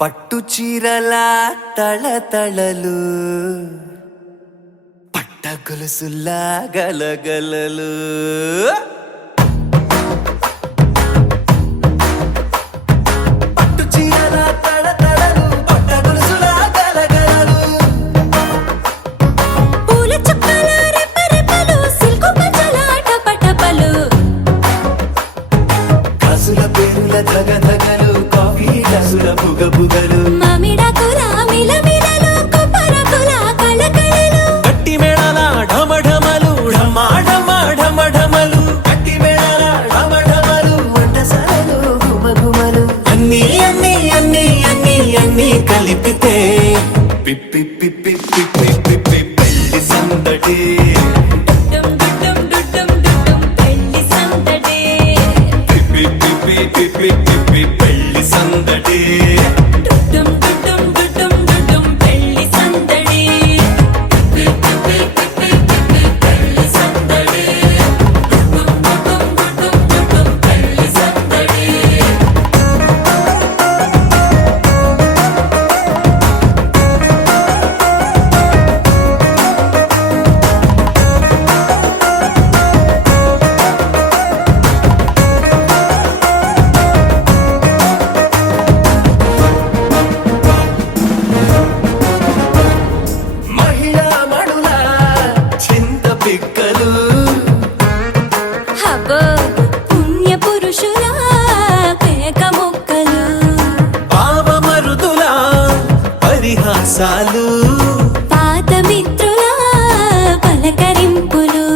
పట్టు చీరల తళతళలు పట్ట గొలుసుల్లా గలగలలు పట్టు చీరల తళతళలు పట్ట గొలుసుల్లా గలగలలు పూల చుక్కల రెపరెపలు సిల్కు పంచల టపటపలు కాసుల పేరుల ధగధగలు కాఫీ గ్లాసుల బుగబుగలు మామిడాకుల మిలమిలలు కొబ్బరకుల కళకళలు గట్టి మేళాల ఢమఢమలు ఢమాఢమఢమఢమలు కట్టి మేళాల ఢమఢమలు వంటసాలలు గుమగుమలు అన్నీ అన్నీ అన్నీ అన్నీ అన్నీ కలిపితే పిప్పి పిప్పి పిప్పి పిప్పి పెళ్లి సందడి డుమ్ డుమ్ డుమ్ డుమ్ పెళ్లి సందడి పిప్పి పిప్పి పిప్పి పిప్పి పెళ్లి సందడి డుమ్ డుమ్ డుమ్ డుమ్ పెళ్లి సందడి పిప్పి పిప్పి పిప్పి పెళ్లి సందడి డుమ్ డుమ్ డుమ్ పెళ్లి సందడి మహిళా మణుల చింత పిక్కలు హబో పుణ్య పురుషుల పేక మొక్కలు పావమరుదుల పరిహాసాలు పాత మిత్రుల పలకరింపులు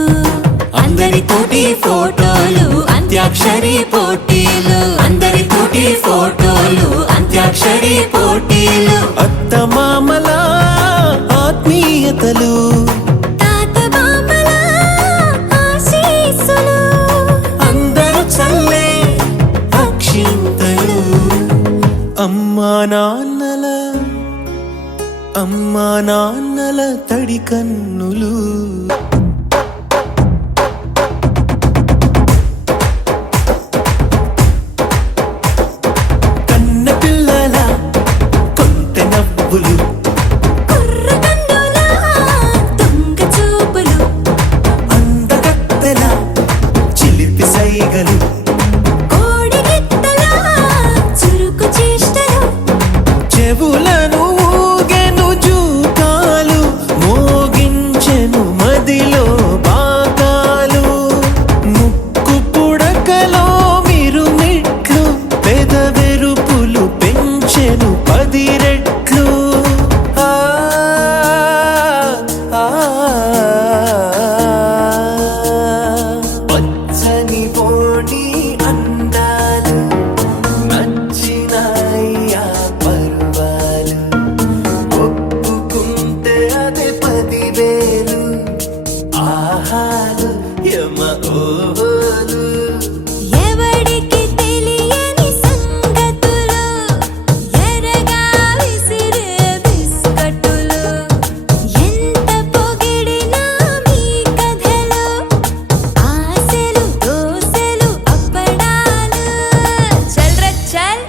అందరితోటి ఫోటోలు అంత్యాక్షరి పోటీలు అందరితోటి ఫోటోలు అంత్యాక్షరి పోటీలు అత్తమామల ఆత్మీయతలు తాత బామల ఆశీస్సులు అందరూ చల్లే అక్షింతలు అమ్మా నాన్నల తడి కన్నులు నీ అందాలు నచ్చినాయ్యా పర్వాలు ఒప్పుకుంటే అదే 10,000 ఆహాలు యమ ఓహోలు ఎవడికి తెలియని సంగతులు ఎరగా విసిరే బిస్కట్టులు ఎంత పొగిడినా మీ కథలు ఆశలు దోసలు అప్పడాలు చల్ రే చల్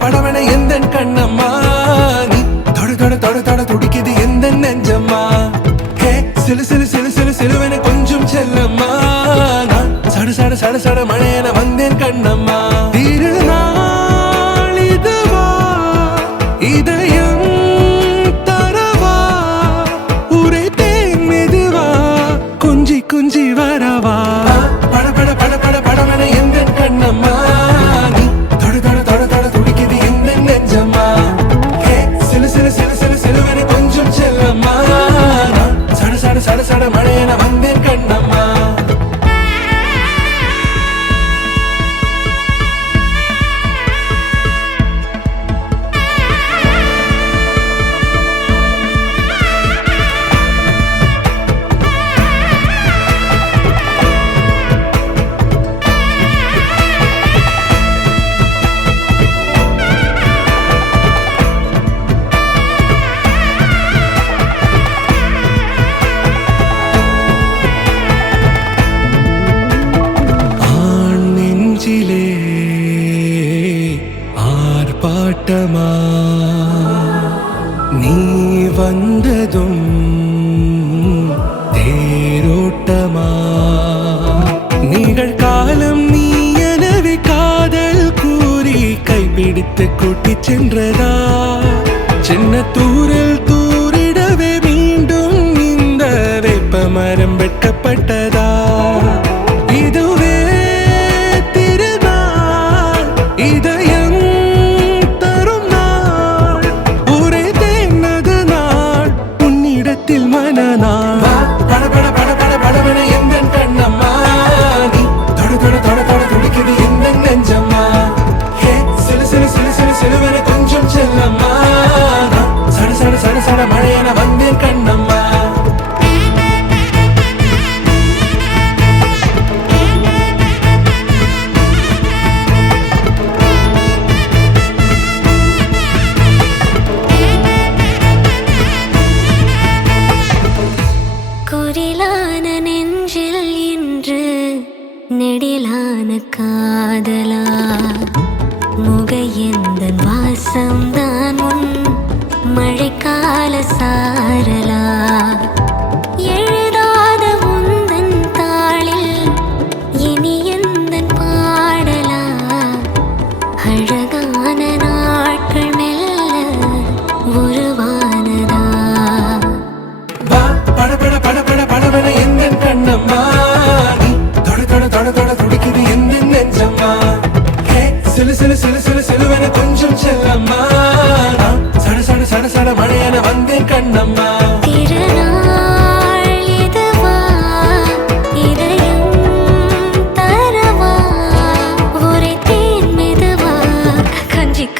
படபட எந்தன் கண்ணம்மா நீ தொட தொட தொட தொட துடிக்குது எந்தன் நெஞ்சம்மா ஹே சிலு சிலு சிலு சிலு சிலுவென கொஞ்சம் செல்லம்மா நான் சட சட சட சட மழையென வந்தேன் கண்ணம்மா திருநாள் இதுவா இதயம் தரவா உரைத்தேன் மெதுவா கொஞ்சி கொஞ்சி வரவா படபட படபட படவென எந்தன் கண்ணம்மா நீ தொட தொட தொட தொட துடிக்குது எந்தன் நெஞ்சம்மா ஹே சிலு சிலு சிலு சிலு சிலுவென கொஞ்சம் செல்லம்மா நான் சட சட சட சட மழையென வந்தேன் கண்ணம்மா ஆர்ப்பாட்டமா நீ வந்ததும் தேரோட்டமா நிகழ்காலம் நீ எனவே காதல் கூறி கைப்பிடித்து கூட்டிச் சென்றதா சின்ன தூரல் தூரிடவே மீண்டும் இந்த வேப்ப மரம் வெட்கப்பட்டதா இதுவே திருநாள் இதயம் தரும் நாள் ஒரே தேனது நாள் உன்னிடத்தில் மனநாள் படபட படபட படவென எந்தன் கண்ணம்மா நீ தொட தொட தொட தொட துடிக்குது எந்தன் நெஞ்சம்மா ஹே சிலு சிலு சிலு சிலு சிலுவென கொஞ்சம் செல்லம்மா நான் சட சட சட சட மழையென வந்தேன் கண்ணம்மா குரிலான நெஞ்சில் இன்று நெடிலான காதலா முகையெந்தன் வாசம்தான் உன் மழைக்கால சாரலா எழுதாத உந்தன் தாளில் இனி எந்தன் பாடலா அழகான நாட்கள் மெல்ல உருவானதா படபட படபட படவென எந்தன் கண்ணம்மா நீ தொட தொட தொட தொட துடிக்குது எந்தன் நெஞ்சம்மா ஹே சிலு சிலு சிலு சிலு சிலுவென கொஞ்சம் செல்லம்மா நான் சட சட சட சட மழையென வந்தேன் கண்ணம்மா திருநாள் இதுவா இதயம் தரவா ஒரே தேன்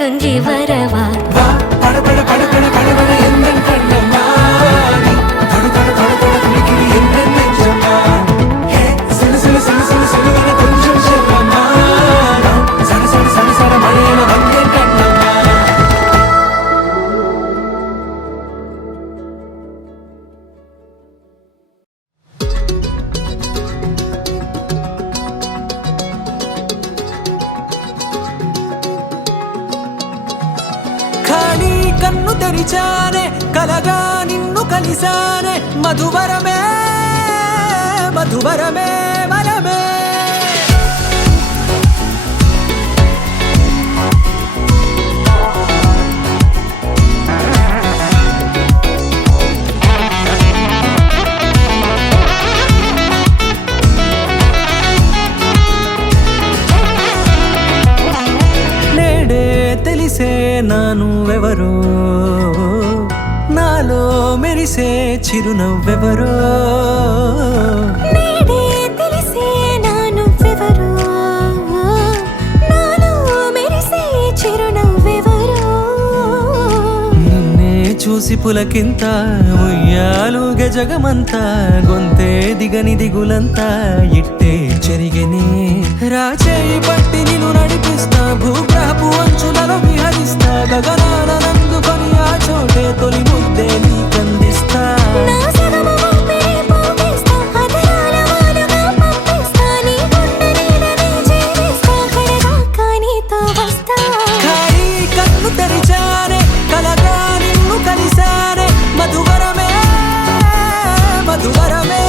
கொஞ்சி வரவா வா படபட படபட படபட எந்தன் கண்ணம்மா நீ தொடு தொடு தொடு தொடு துடிக்குது எந்த நெஞ்சம்மா ஹே சிலு சிலு சிலு சிலு சிலுவன கொஞ்சம் செல்லம்மா சட சட சட சட மழையன வந்தேன் கண்ணம்மா ఖాళీ కన్ను తెరిచానే కలగా నిన్ను కలిసానే మధువరమే మధువరమే వరమే నేడే తెలిసే నానువెవరో నాలో మెరిసే చిరునవ్వెవరో నేడే తెలిసే నాను ఎవరో నాలో మెరిసే చిరునవ్వెవరో నిన్నే చూసి పులకింత ఉయ్యాలుగే జగమంతా గొంతే దిగని దిగులంతా ఇట్టే చెరిగెనే రాచేయి పట్టి నిన్ను నడిపిస్తా భూగ్రహపు అంచులలో విహరిస్తా గగనాల నందుకొని ఆ చోటే తొలి ముద్దే నీకందిస్తా నా సగము ఊపిరి పోగేస్తా అధరాల వాలుగా పంపిస్తా నీ గుండె నీడనే చేరేస్తా కడదాకా నీతో వస్తా ఖాళీ కన్ను తెరిచానే కలగా నిన్ను కలిసానే మధువరమే మధువరమే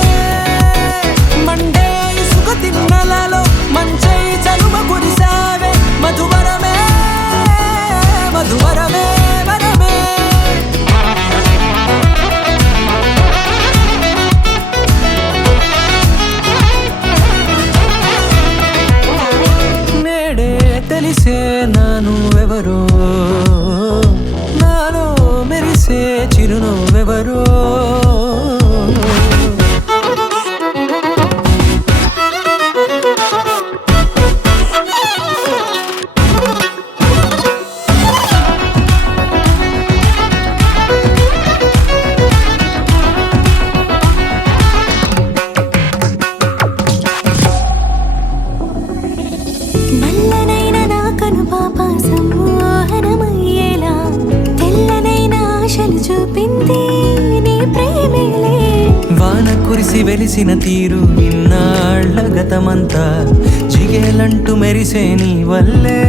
మండే ఇసుక తిన్నలలో మంచై చలువ కురిసావే మధువరమే మధువరమే వరమే నేడే తెలిసే నానువెవరో నాలో మెరిసే చిరునవ్వెవరో నల్లనైన నా కనుపాప సమ్మోహనమయ్యేలా తెల్లనైన ఆశలు చూపింది నీ ప్రేమేలే వాన కురిసి వెలిసిన తీరు ఇన్నాళ్ల గతమంతా జిగేలంటూ మెరిసే నీ వల్లే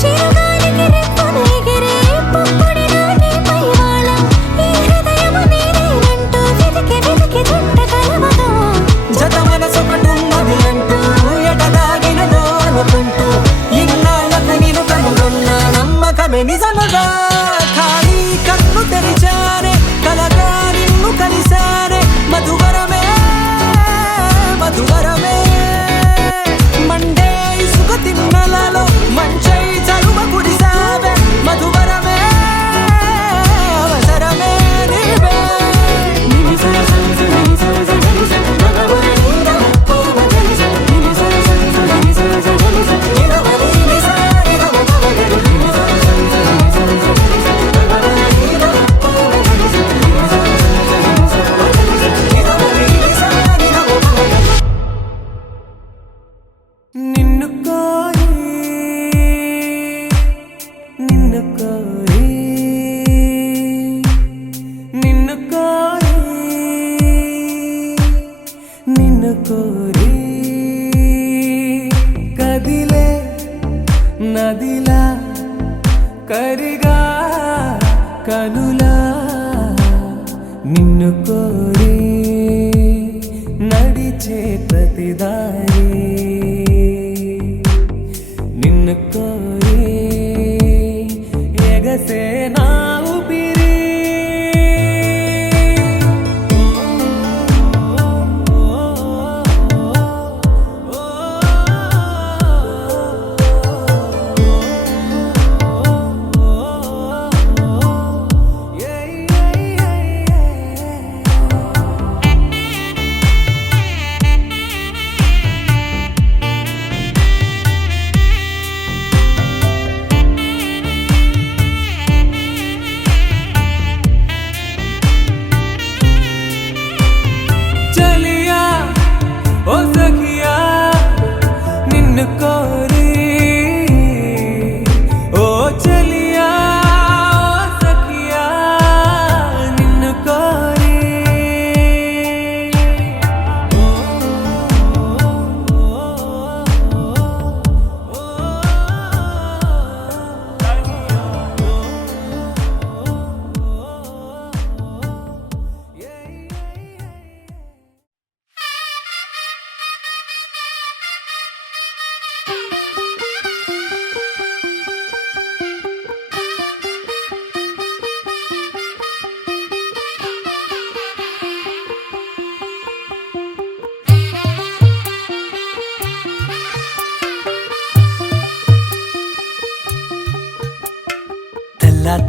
చిరుగాలికి రెప్పన ఎగిరే పుప్పొడిన నీ పైవాళ ఈ హృదయము నీదేనంటూ వెతికి వెతికి జంట కలవగా జత మనసొకటున్నది అంటూ ఎటదాగినదో అనుకుంటూ ఇన్నాళ్లకు నేను కనుగొన్న నమ్మకమే నిజముగా ఖాళీ కన్ను తెరిచానే కలగా నిన్ను కలిసానే మధువరమే మధువరమే మండే ఇసుక తిన్నలలో మంచై చలువ కురిసావే మధువరమే అవసరమే నీవే నిన్ను కోరి నిన్ను కోరి నిన్ను కోరి నిన్ను కోరి కదిలే నదిలా కరిగా కనులా నిన్ను కోరి నడిచే ప్రతిదారి నిన్ను కోరి ఎగసే నా ఊపిరి కోరి ఓ చలియా ఓ సఖియా నిన్ను కోరి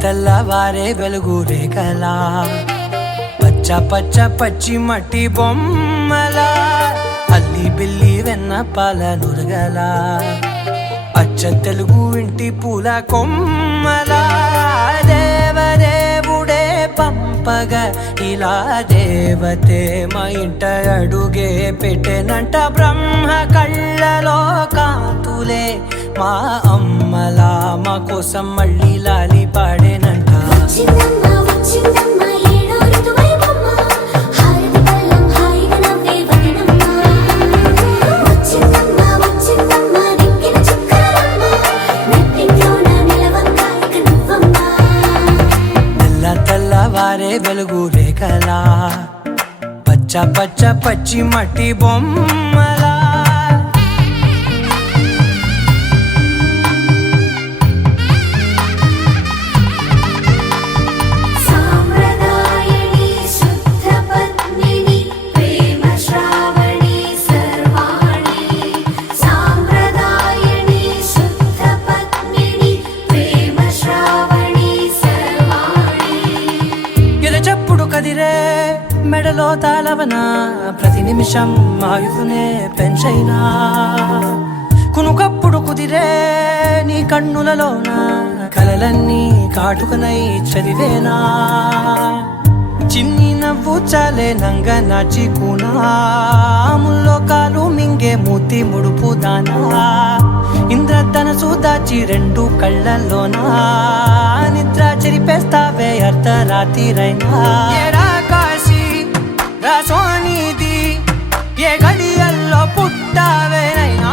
తెల్లవారే వెలుగు రేఖలా పచ్చ పచ్చ పచ్చి మట్టి బొమ్మలా అల్లి బిల్లి వెన్న పాల నురగలా అచ్చ తెలుగు ఇంటి పూల కొమ్మలా దేవదేవుడే పంపగ ఇలా దేవతే మా ఇంట అడుగే పెట్టెనంట బ్రహ్మ కళ్ళలో కాంతులే మా అమ్మలా మా కోసం మళ్ళీ లాలి పాడేనంట వచ్చిందమ్మ వచ్చిందమ్మ ఏడో ఋతువైవమ్మ హారతి పళ్ళం హాయిగా నవ్వే వదనమ్మ వచ్చిందమ్మ వచ్చిందమ్మ దిక్కిన చుక్కలమ్మ నెట్టింట్లోన నిలవంగా ఇక నువ్వమ్మ తెల్లవారే వెలుగు రేఖలా పచ్చ పచ్చ పచ్చి మట్టి బొమ్మలా సాంప్రదాయని శుద్ధ పద్మిని ప్రేమ శ్రావణి సర్వాణి సాంప్రదాయని శుద్ధ పద్మిని ప్రేమ శ్రావణి సర్వాణి ఎరచప్పుడు కదిరే మెడలో తాళవన ప్రతి నిమిషం ఆయుధునే పెంచైనా కునుకప్పుడు కుదిరే నీ కన్నులలోన కలలన్నీ కాటుకనై చదివేనా చిన్ని నవ్వు చాలే నంగ నాచి కూనాముల్లో కాలు మింగే మూతి ముడుపు దానా ఇంద్రధనసు దాచి రెండు కళ్ళల్లోనా నిద్ర చెరిపేస్తావే అర్ధరాత్రిరైనా ఏరా కాశీ రా సోనిది ఏ గడియల్లో పుట్టావేనైనా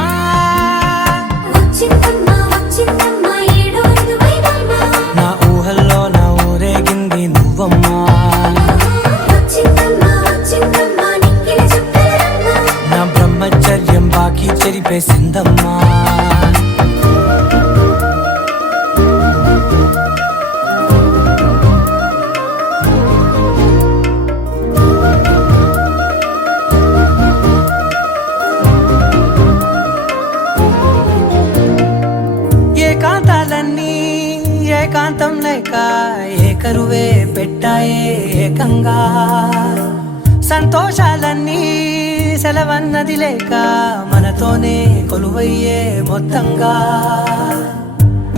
వచ్చిందమ్మ వచ్చిందమ్మ ఏడో ఋతువైవమ్మ నా ఊహల్లో నా ఊరేగింది నువ్వమ్మా వచ్చిందమ్మ వచ్చిందమ్మ నిక్కిన చుక్కలమ్మ నా బ్రహ్మచర్యం బాకీ చెరిపేసిందమ్మా ఏకాంతాలన్నీ ఏకాంతం లేక ఏకరువే పెట్టాయే ఏకంగా సంతోషాలన్నీ సెలవన్నది లేక మనతోనే కొలువయ్యే మొత్తంగా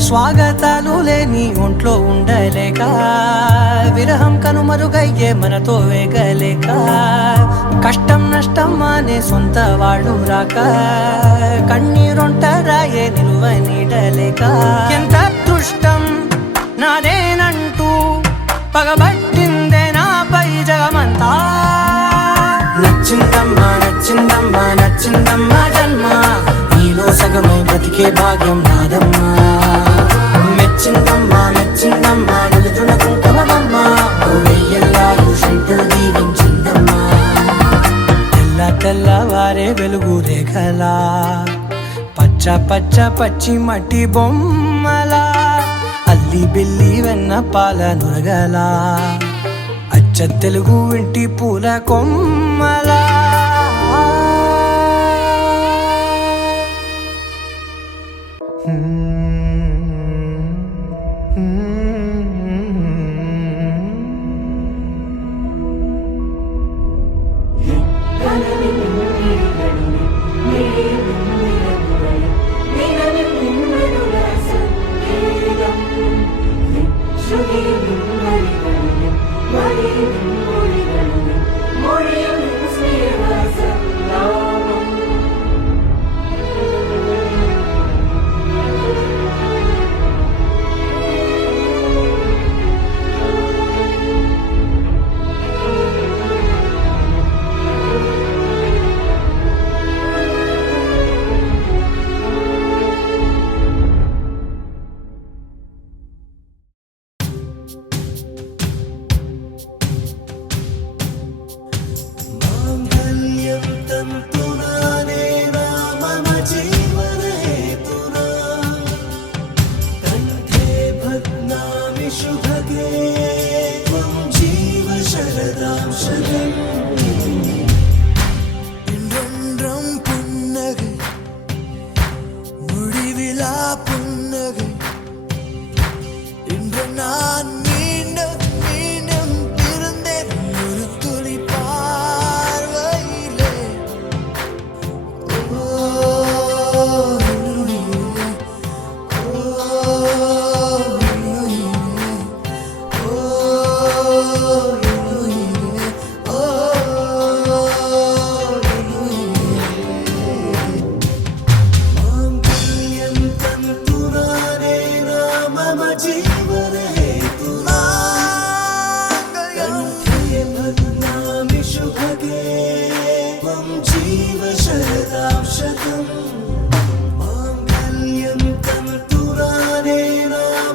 స్వాగతాలు లేని ఒంట్లో ఉండలేక విరహం కనుమరుగయ్యే మనతో వేగలేక కష్టం నష్టం అనే సొంత వాళ్ళు రాక కన్నీరొంటరాయే నిలువ నీడలేక ఎంత అదృష్టం నాదేనంటూ పగబట్టిందే నాపై జగమంతా నచ్చిందమ్మా నచ్చిందమ్మా నచ్చిందమ్మా జన్మ నీలో సగమై బ్రతికే భాగ్యం నాదమ్మా మెచ్చిందమ్మా మెచ్చిందమ్మా నిలుతున్న కుంకుమమ్మా వెయ్యల్లాలు శంకులు దీవించిందమ్మా తెల్లవారే వెలుగు రేఖలా పచ్చ పచ్చ పచ్చి మట్టి బొమ్మలా అల్లి బిల్లి వెన్న పాల నురగలా అచ్చ తెలుగు ఇంటి పూల కొమ్మలా நிலா புன்னகை இன்று நான் மீண்டும் மீண்டும் பிறந்தேன் ஒரு துளி பார்வையிலே. ஓ என்னுயிரே, ஓ என்னுயிரே, ஓ என்னுயிரே, ஓ మాంగళ్యం తంతునానే మమ జీవన హేతునా కంఠే బధ్నామి శుభగే త్వం జీవ శరదాం శతం. మాంగళ్యం తంతునానే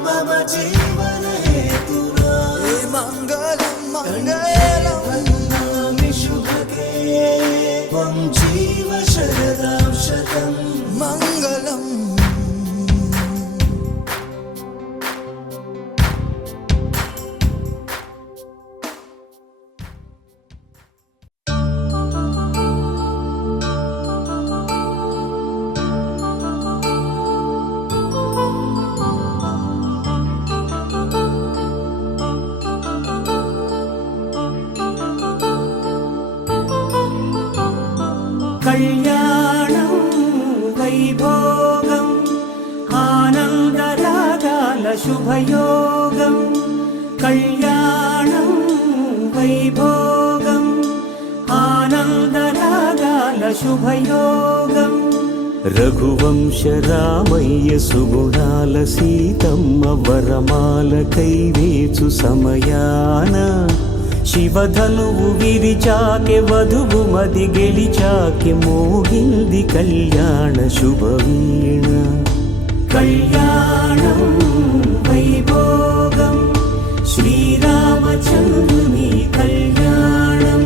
మమ జీవన హేతునా మంగళం మంగళం బధ్నామి శుభగే త్వం జీవ శరదాం శతం మంగళం. కళ్యాణం వైభోగం ఆనందరాగాల శుభయోగం. కళ్యాణం వైభోగం ఆనందరాగాల శుభయోగం. రఘువంశ రామయ్య సుగుణాల సీతమ్మ వరమాల కైవేచు సమయాన శివధనువు విరిచాకె వధువు మది గెలిచాకె మోగింది కళ్యాణ శుభవీణ. కళ్యాణం వైభోగం శ్రీరామచంద్రుని కళ్యాణం.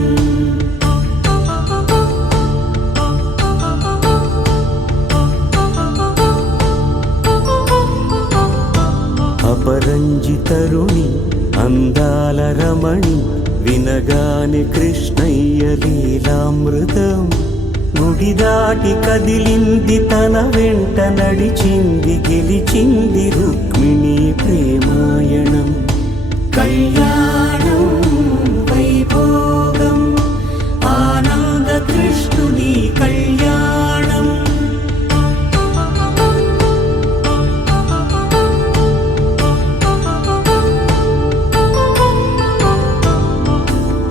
అపరంజి తరుణి అందాల రమణి వినగాని కృష్ణయ్య లీలామృతం. గుడి దాటి కదిలింది తన వెంట నడిచింది గెలిచింది రుక్మిణి ప్రేమాయణం. కళ్యాణం వైభోగం ఆనంద కృష్ణుని కళ్యాణం.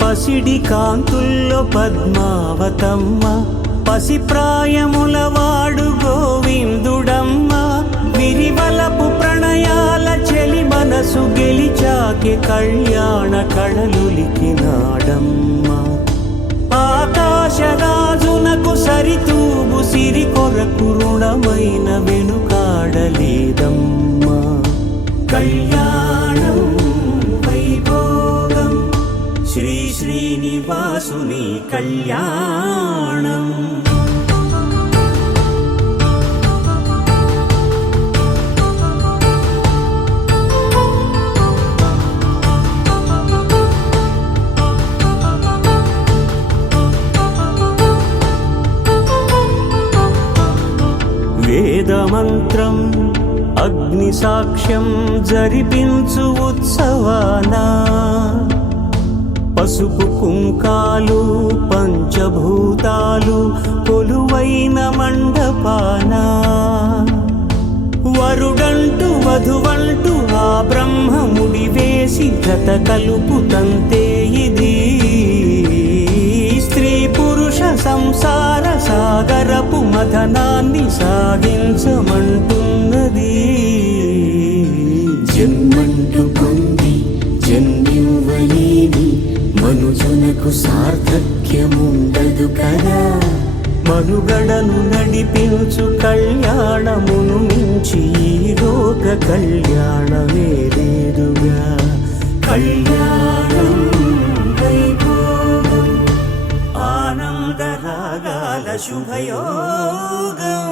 పసిడి కాంతుల్లో పద్మావతమ్మ పసిప్రాయముల వాడు గోవిందుడమ్మ. విరివలపు ప్రణయాల చెలి మనసు గెలిచాకె కళ్యాణ కళలులికినాడమ్మ. ఆకాశరాజునకు సరితూగు సిరి కొరకు రుణమైన వెనుకాడలేదమ్మా. కళ్యాణం వైభోగం శ్రీ శ్రీనివాసుని కళ్యాణం. వేదమంత్రం అగ్ని సాక్ష్యం జరిపించు ఉత్సవానా. పసుపు కుంకాలు పంచభూతాలు కొలువైన మండపాన. వరుడంటూ వధువంటూ ఆ బ్రహ్మముడి వేసి జత కలుపుతంతే ఇది. స్త్రీ పురుష సంసార సాగరపు మథనాన్ని సాగించమంటున్నది. జన్మంటూ పొంది జన్మివ్వలేని మనుజునకు సార్థక్యముండదు కదా. మనుగడను నడిపించు కళ్యాణమును మించి ఈ లోక కళ్యాణమే లేదుగా. కళ్యాణం వైభోగం ఆనందరాగాల శుభయోగం.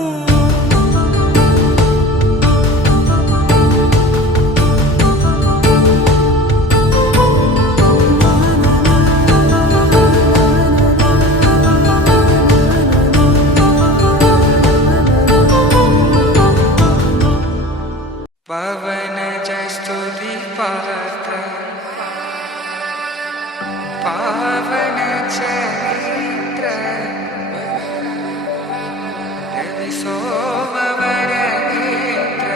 పవనజ స్తుతి పాత్ర పావన చరిత్ర రవి సోమవర నేత్ర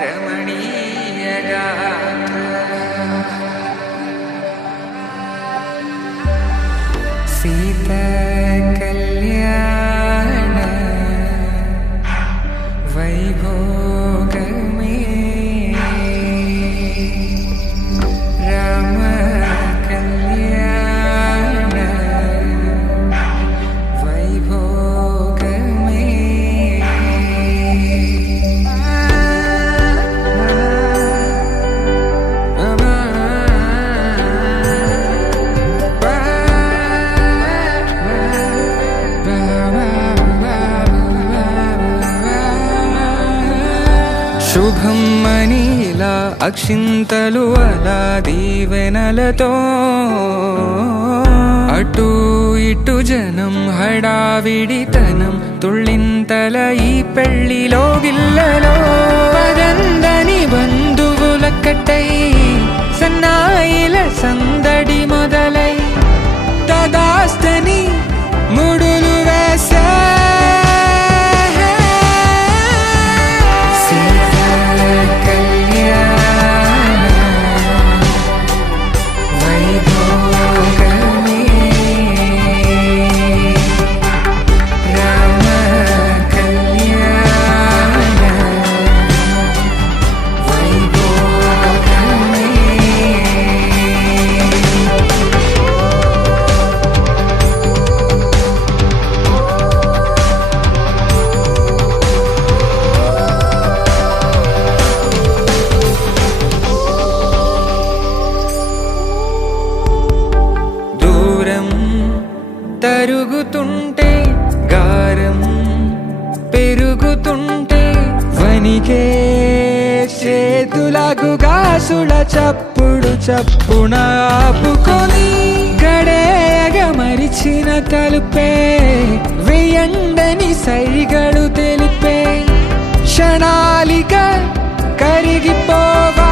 రమణీయ గాత్ర సీత కళ్యాణ వైభోగమే రామ కళ్యాణ వైభోగమే శుభం మనీలా అక్షింతలు అలా దీవెనలతో అటు ఇటు జనం హడావిడితనం తుళ్ళింతల ఈ పెళ్లిలో గిల్లలో పదందని బంధువుల కట్టై సన్నాయిల సందడి మొదలై తదాస్తని ముడులు వేసే తరుగుతుంటే గారం పెరుగుతుంటే వనికే చేతులకు గాసుల చప్పుడు చప్పున ఆపుకొని గడేయగ మరిచిన తలుపే వేయండని సైగడు తెలిపే క్షణాలిక కరిగిపోవా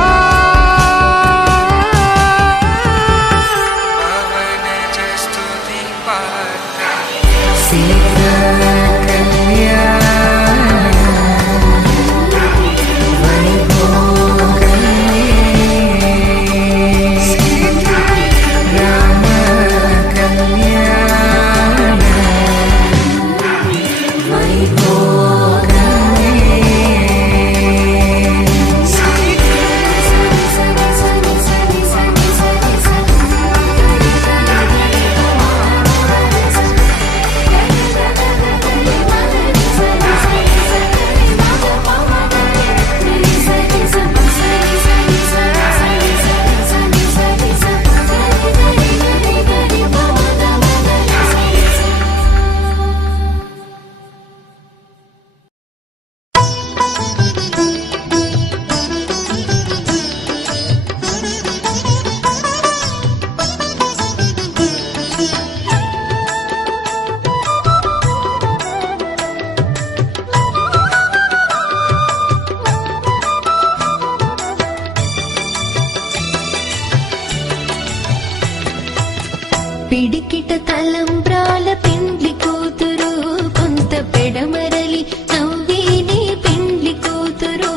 పిడికిట తలంబ్రాల పెండ్లి కూతురు కొంత పెడమరలి నవ్విని పెండ్లి కూతురు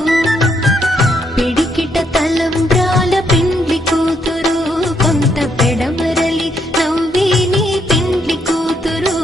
పిడికిట తలంబ్రాల పెండ్లి కూతురు కొంత పెడమరలి నవ్విని పెండ్లి కూతురు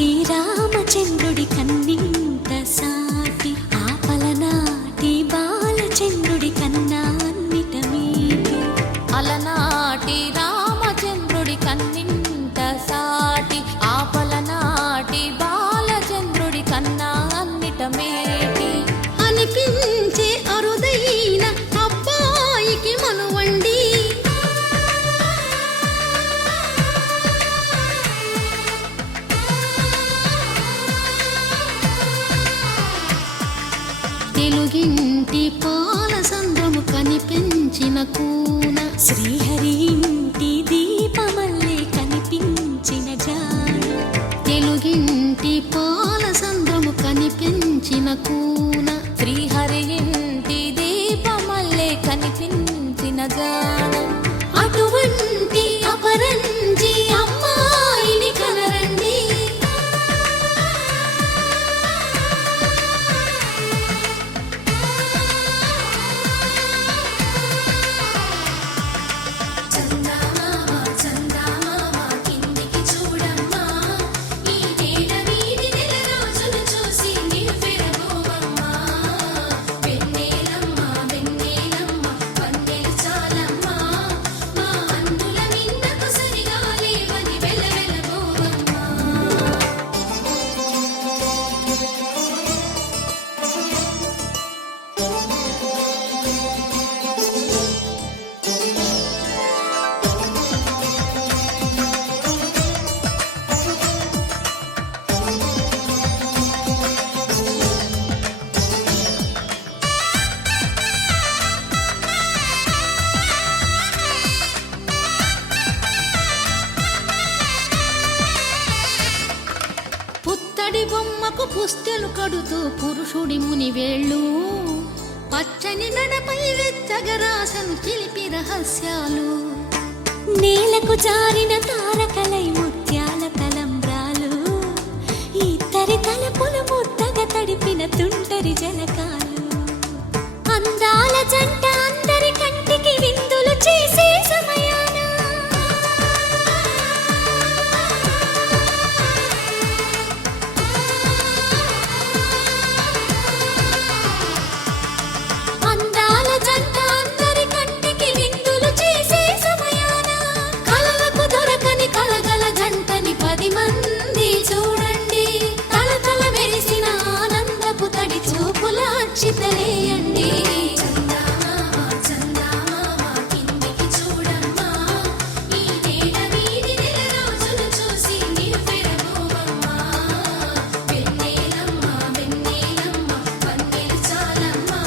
అలనాటి రామచంద్రుడి కన్నింత సాటి ఆపలనాటి బాలచంద్రుడి కన్నా అన్నిట మీటి అలనాటి రామచంద్రుడి కన్నింత సాటి ఆపలనాటి బాలచంద్రుడి కన్నా అన్నిట మేటి అనిపించే అరుదైన అబ్బాయికి మనువండి తెలుగింటి పాల సంద్రము కనిపించిన కూన శ్రీహరి ఇంటి దీపమల్లే కనిపించిన జాడ తెలుగింటి పాల సంద్రము కనిపించిన కూన శ్రీహరి ఇంటి దీపమల్లే కనిపించిన జాడ అటువంటి అపరంజి అమ్మాయిని కనరండి చందమామ చందమామ కిందికి చూడమ్మా ఈ నేల వీడి నెల రోజులు చూసి నివ్వెరబోవమ్మా వెన్నెలమ్మ వెన్నెలమ్మ వన్నెలు చాలమ్మా మా అందుల మిన్నకు సరిగా లేవని వెలవెలబోవమ్మా పుత్తడి బొమ్మకు పుస్తెలు కడుతూ పురుషుడి ముని వేళ్ళు పచ్చని నడపై వెచ్చగరాసను చిలిపి రహస్యాలు నేలకు జారిన తారకలై ముత్యాల తలంబ్రాలు ఇద్దరి తలపులు ముద్దగా తడిపిన తుంటరి జలకాలు అందాల జంట అందరి కంటికి విందులు చేసే సమయాన అందాల జంట అందరి కంటికి విందులు చేసే సమయాన కలలకు దొరకని కలగల జంటని 10 మంది చూడండి తలతల మెరిసిన ఆనందపు తడి చూపుల అచ్చితలేయండి చందమామ చందమామ కిందికి చూడమ్మా ఈ నేల వీడి నెల రోజులు చూసి నివ్వెరబోవమ్మా వెన్నెలమ్మ వెన్నెలమ్మ వన్నెలు చాలమ్మా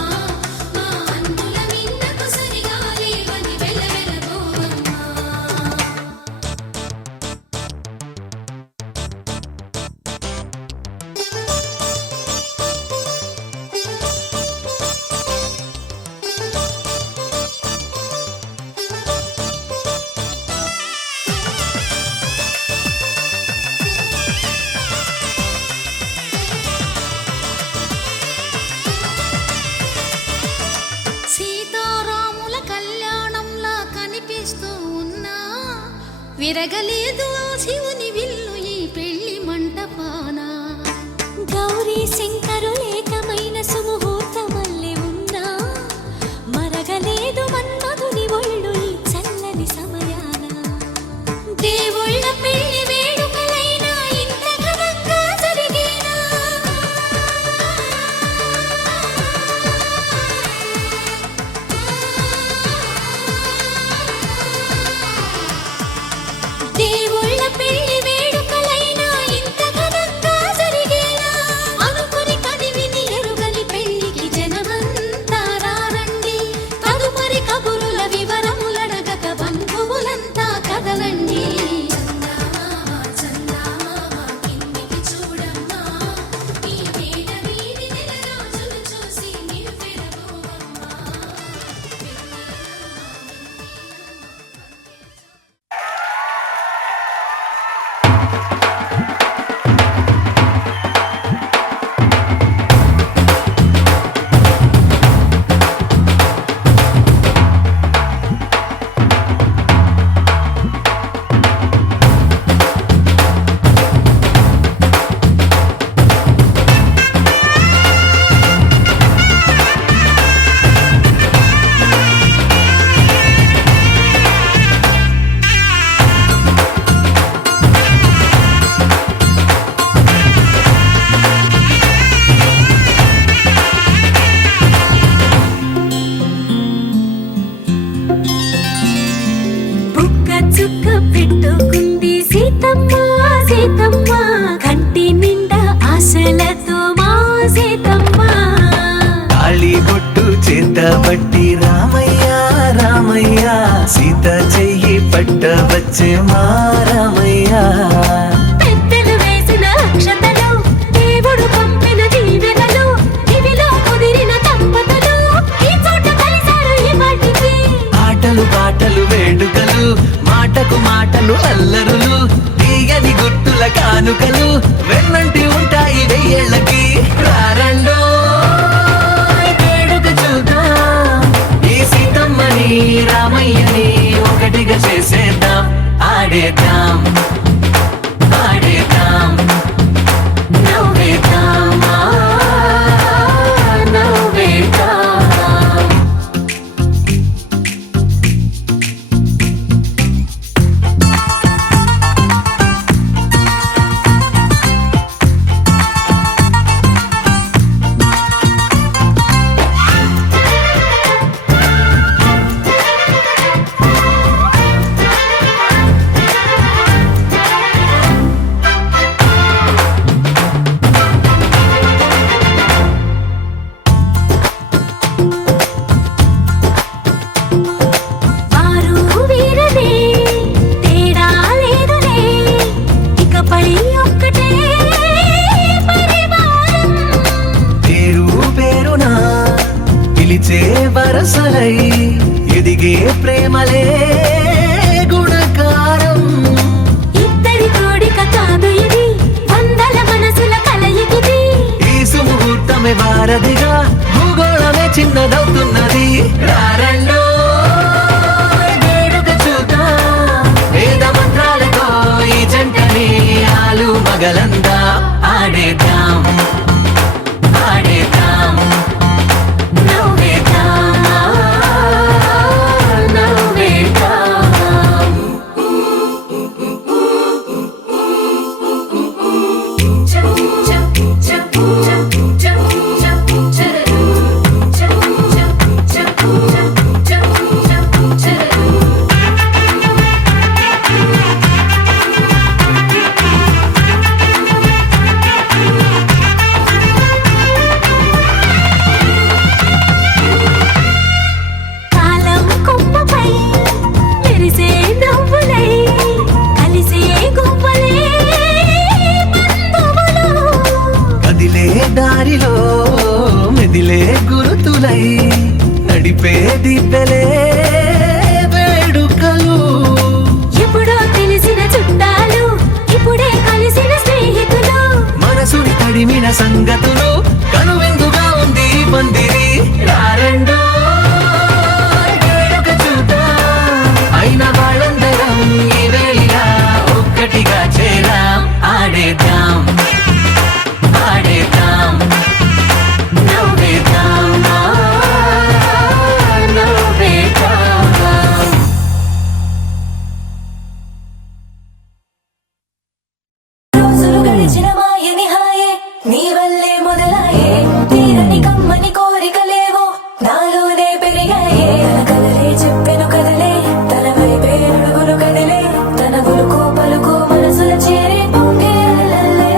మా అందుల మిన్నకు సరిగా లేవని వెలవెలబోవమ్మా సీతారాముల కళ్యాణంలా కనిపిస్తూ ఉన్నా విరగలేదు ఆ శివుని విల్లు ఈ పెళ్లి మంటపాన గౌరీ శంకరులేకమైన సుముహూర్తమల్లె ఉన్నా మరగలేదు మన్మధుని ఒళ్ళు ఈ చల్లని సమయాన దేవుళ్ళ పెళ్లి వేడుకలైనా ఇంత ఘనంగా జరిగేనా దేవుళ్ళ పెళ్లి పట్టబట్టి రామయ్య రామయ్య సీత చెయ్యి పట్టవచ్చే మా రామయ్య పెద్దలు వేసిన అక్షతలు దేవుడు పంపిన దీవెనలు ఇవిలో కుదిరిన దంపతులు ఈ చోట కలిశారు ఈ వాటికి ఆటలు పాటలు వేడుకలు మాటకు మాటలు అల్లరులు తీయని గుర్తుల కానుకలు వెన్నంటి ఉంటాయి వెయ్యేళ్ళకి రారండో వేడుక చూద్దాం ఈ సీతమ్మని రామయ్యని ఒకటిగా చేసేద్దాం ఆడేద్దాం ఆడేద్దాం నవ్వేద్దాం నవ్వేద్దాం వారు వీరనే తేడా లేదులే ఇకపై ఒక్కటే పరివారం పేరు పేరునా పిలిచే వరసలై ఎదిగే ప్రేమలే గుణకారం ఇద్దరి కోడిక కాదు ఇది వందల మనసుల కలయికిది ఈ సుముహూర్తమే వారధిగా భూగోళమే చిన్నదవుతున్నది రారండో వేడుక చూద్దాం వేద మంత్రాలతో ఈ జంటని ఆలు మగలందా ఆడేద్దాం ఆడేద్దాం నవ్వేద్దాం నవ్వేద్దాం కాలం కొమ్మపై మెరిసే నవ్వులై కలిసే గువ్వలే బంధువులు కదిలే దారిలో మెదిలే గురుతులై నడిపే దిబ్బెలే వేడుకలు ఎప్పుడో తెలిసిన చుట్టాలు ఇప్పుడే కలిసిన స్నేహితులు మనసుని తడిమిన సంగతులు కనువిందుగా ఉంది ఈ పందిరి రారండో వేడుక చూద్దాం అయిన వాళ్ళందరం ఈ వేళ ఒక్కటిగా చేరాం ఆడేద్దాం ఆడేద్దాం నవ్వేద్దాం నవ్వేద్దాం రోజులు గడిచిన మాయని హాయే నీ వల్లే మొదలాయే తీరని కమ్మని కోరికలేవో నాలోనే పెరిగాయే తన కదలే చెప్పెను కదలే తన వైపే అడుగులు కదిలే తన గులుకు పలుకు మనసుల చేరి పొంగేలల్లే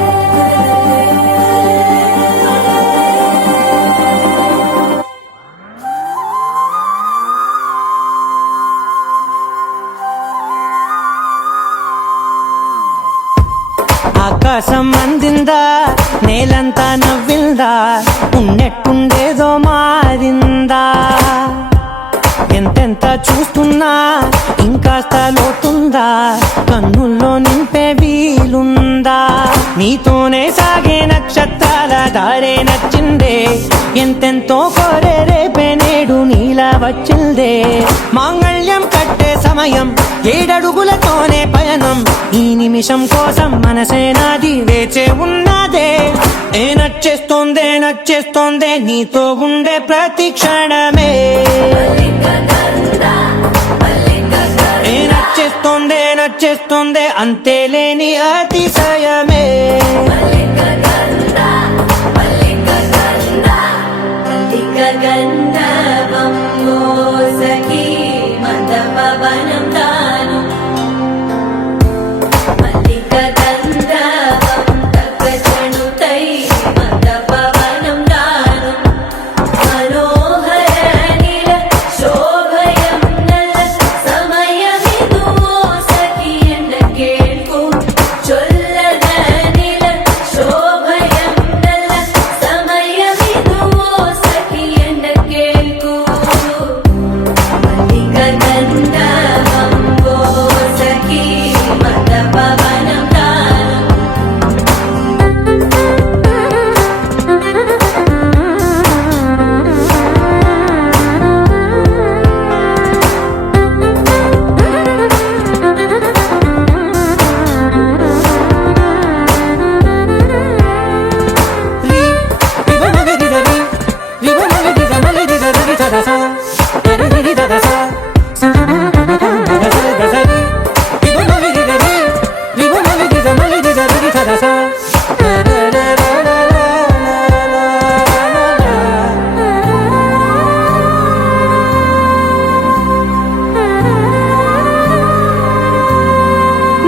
ఆకాశం అందిందా నేలంతా నవ్విందా ఉన్నట్టుండేదో మారిందా ఎంతెంత చూస్తున్నా ఇంకాస్త లోతుందా కన్నుల్లో నింపే వీలుందా నీతోనే సాగే నక్షత్రాల దారే నచ్చిందే ఎంతెంతో కోరే రేపే నేడు నీలా వచ్చిందే మాంగళ్యం కట్టే సమయం ఏడడుగులతోనే పయనం ఈ నిమిషం కోసం మనసే నాది వేచే ఉన్నదే ఏ నచ్చేస్తోందే నచ్చేస్తోందే నీతో ఉండే ప్రతి క్షణమే ఏ నచ్చేస్తోందే నచ్చేస్తోందే అంతేలేని అతిశయమే గంధర్వం మోసకి మందపవనం తాను మల్లిక గంధర్వం తగ్గచణుతై మందపవనం తాను మనోహర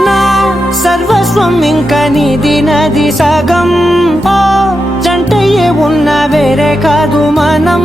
నా సర్వస్వం ఇంకా నీది నది సగం ఓ జంటయ్యే ఉన్న వేరే కాదు మనం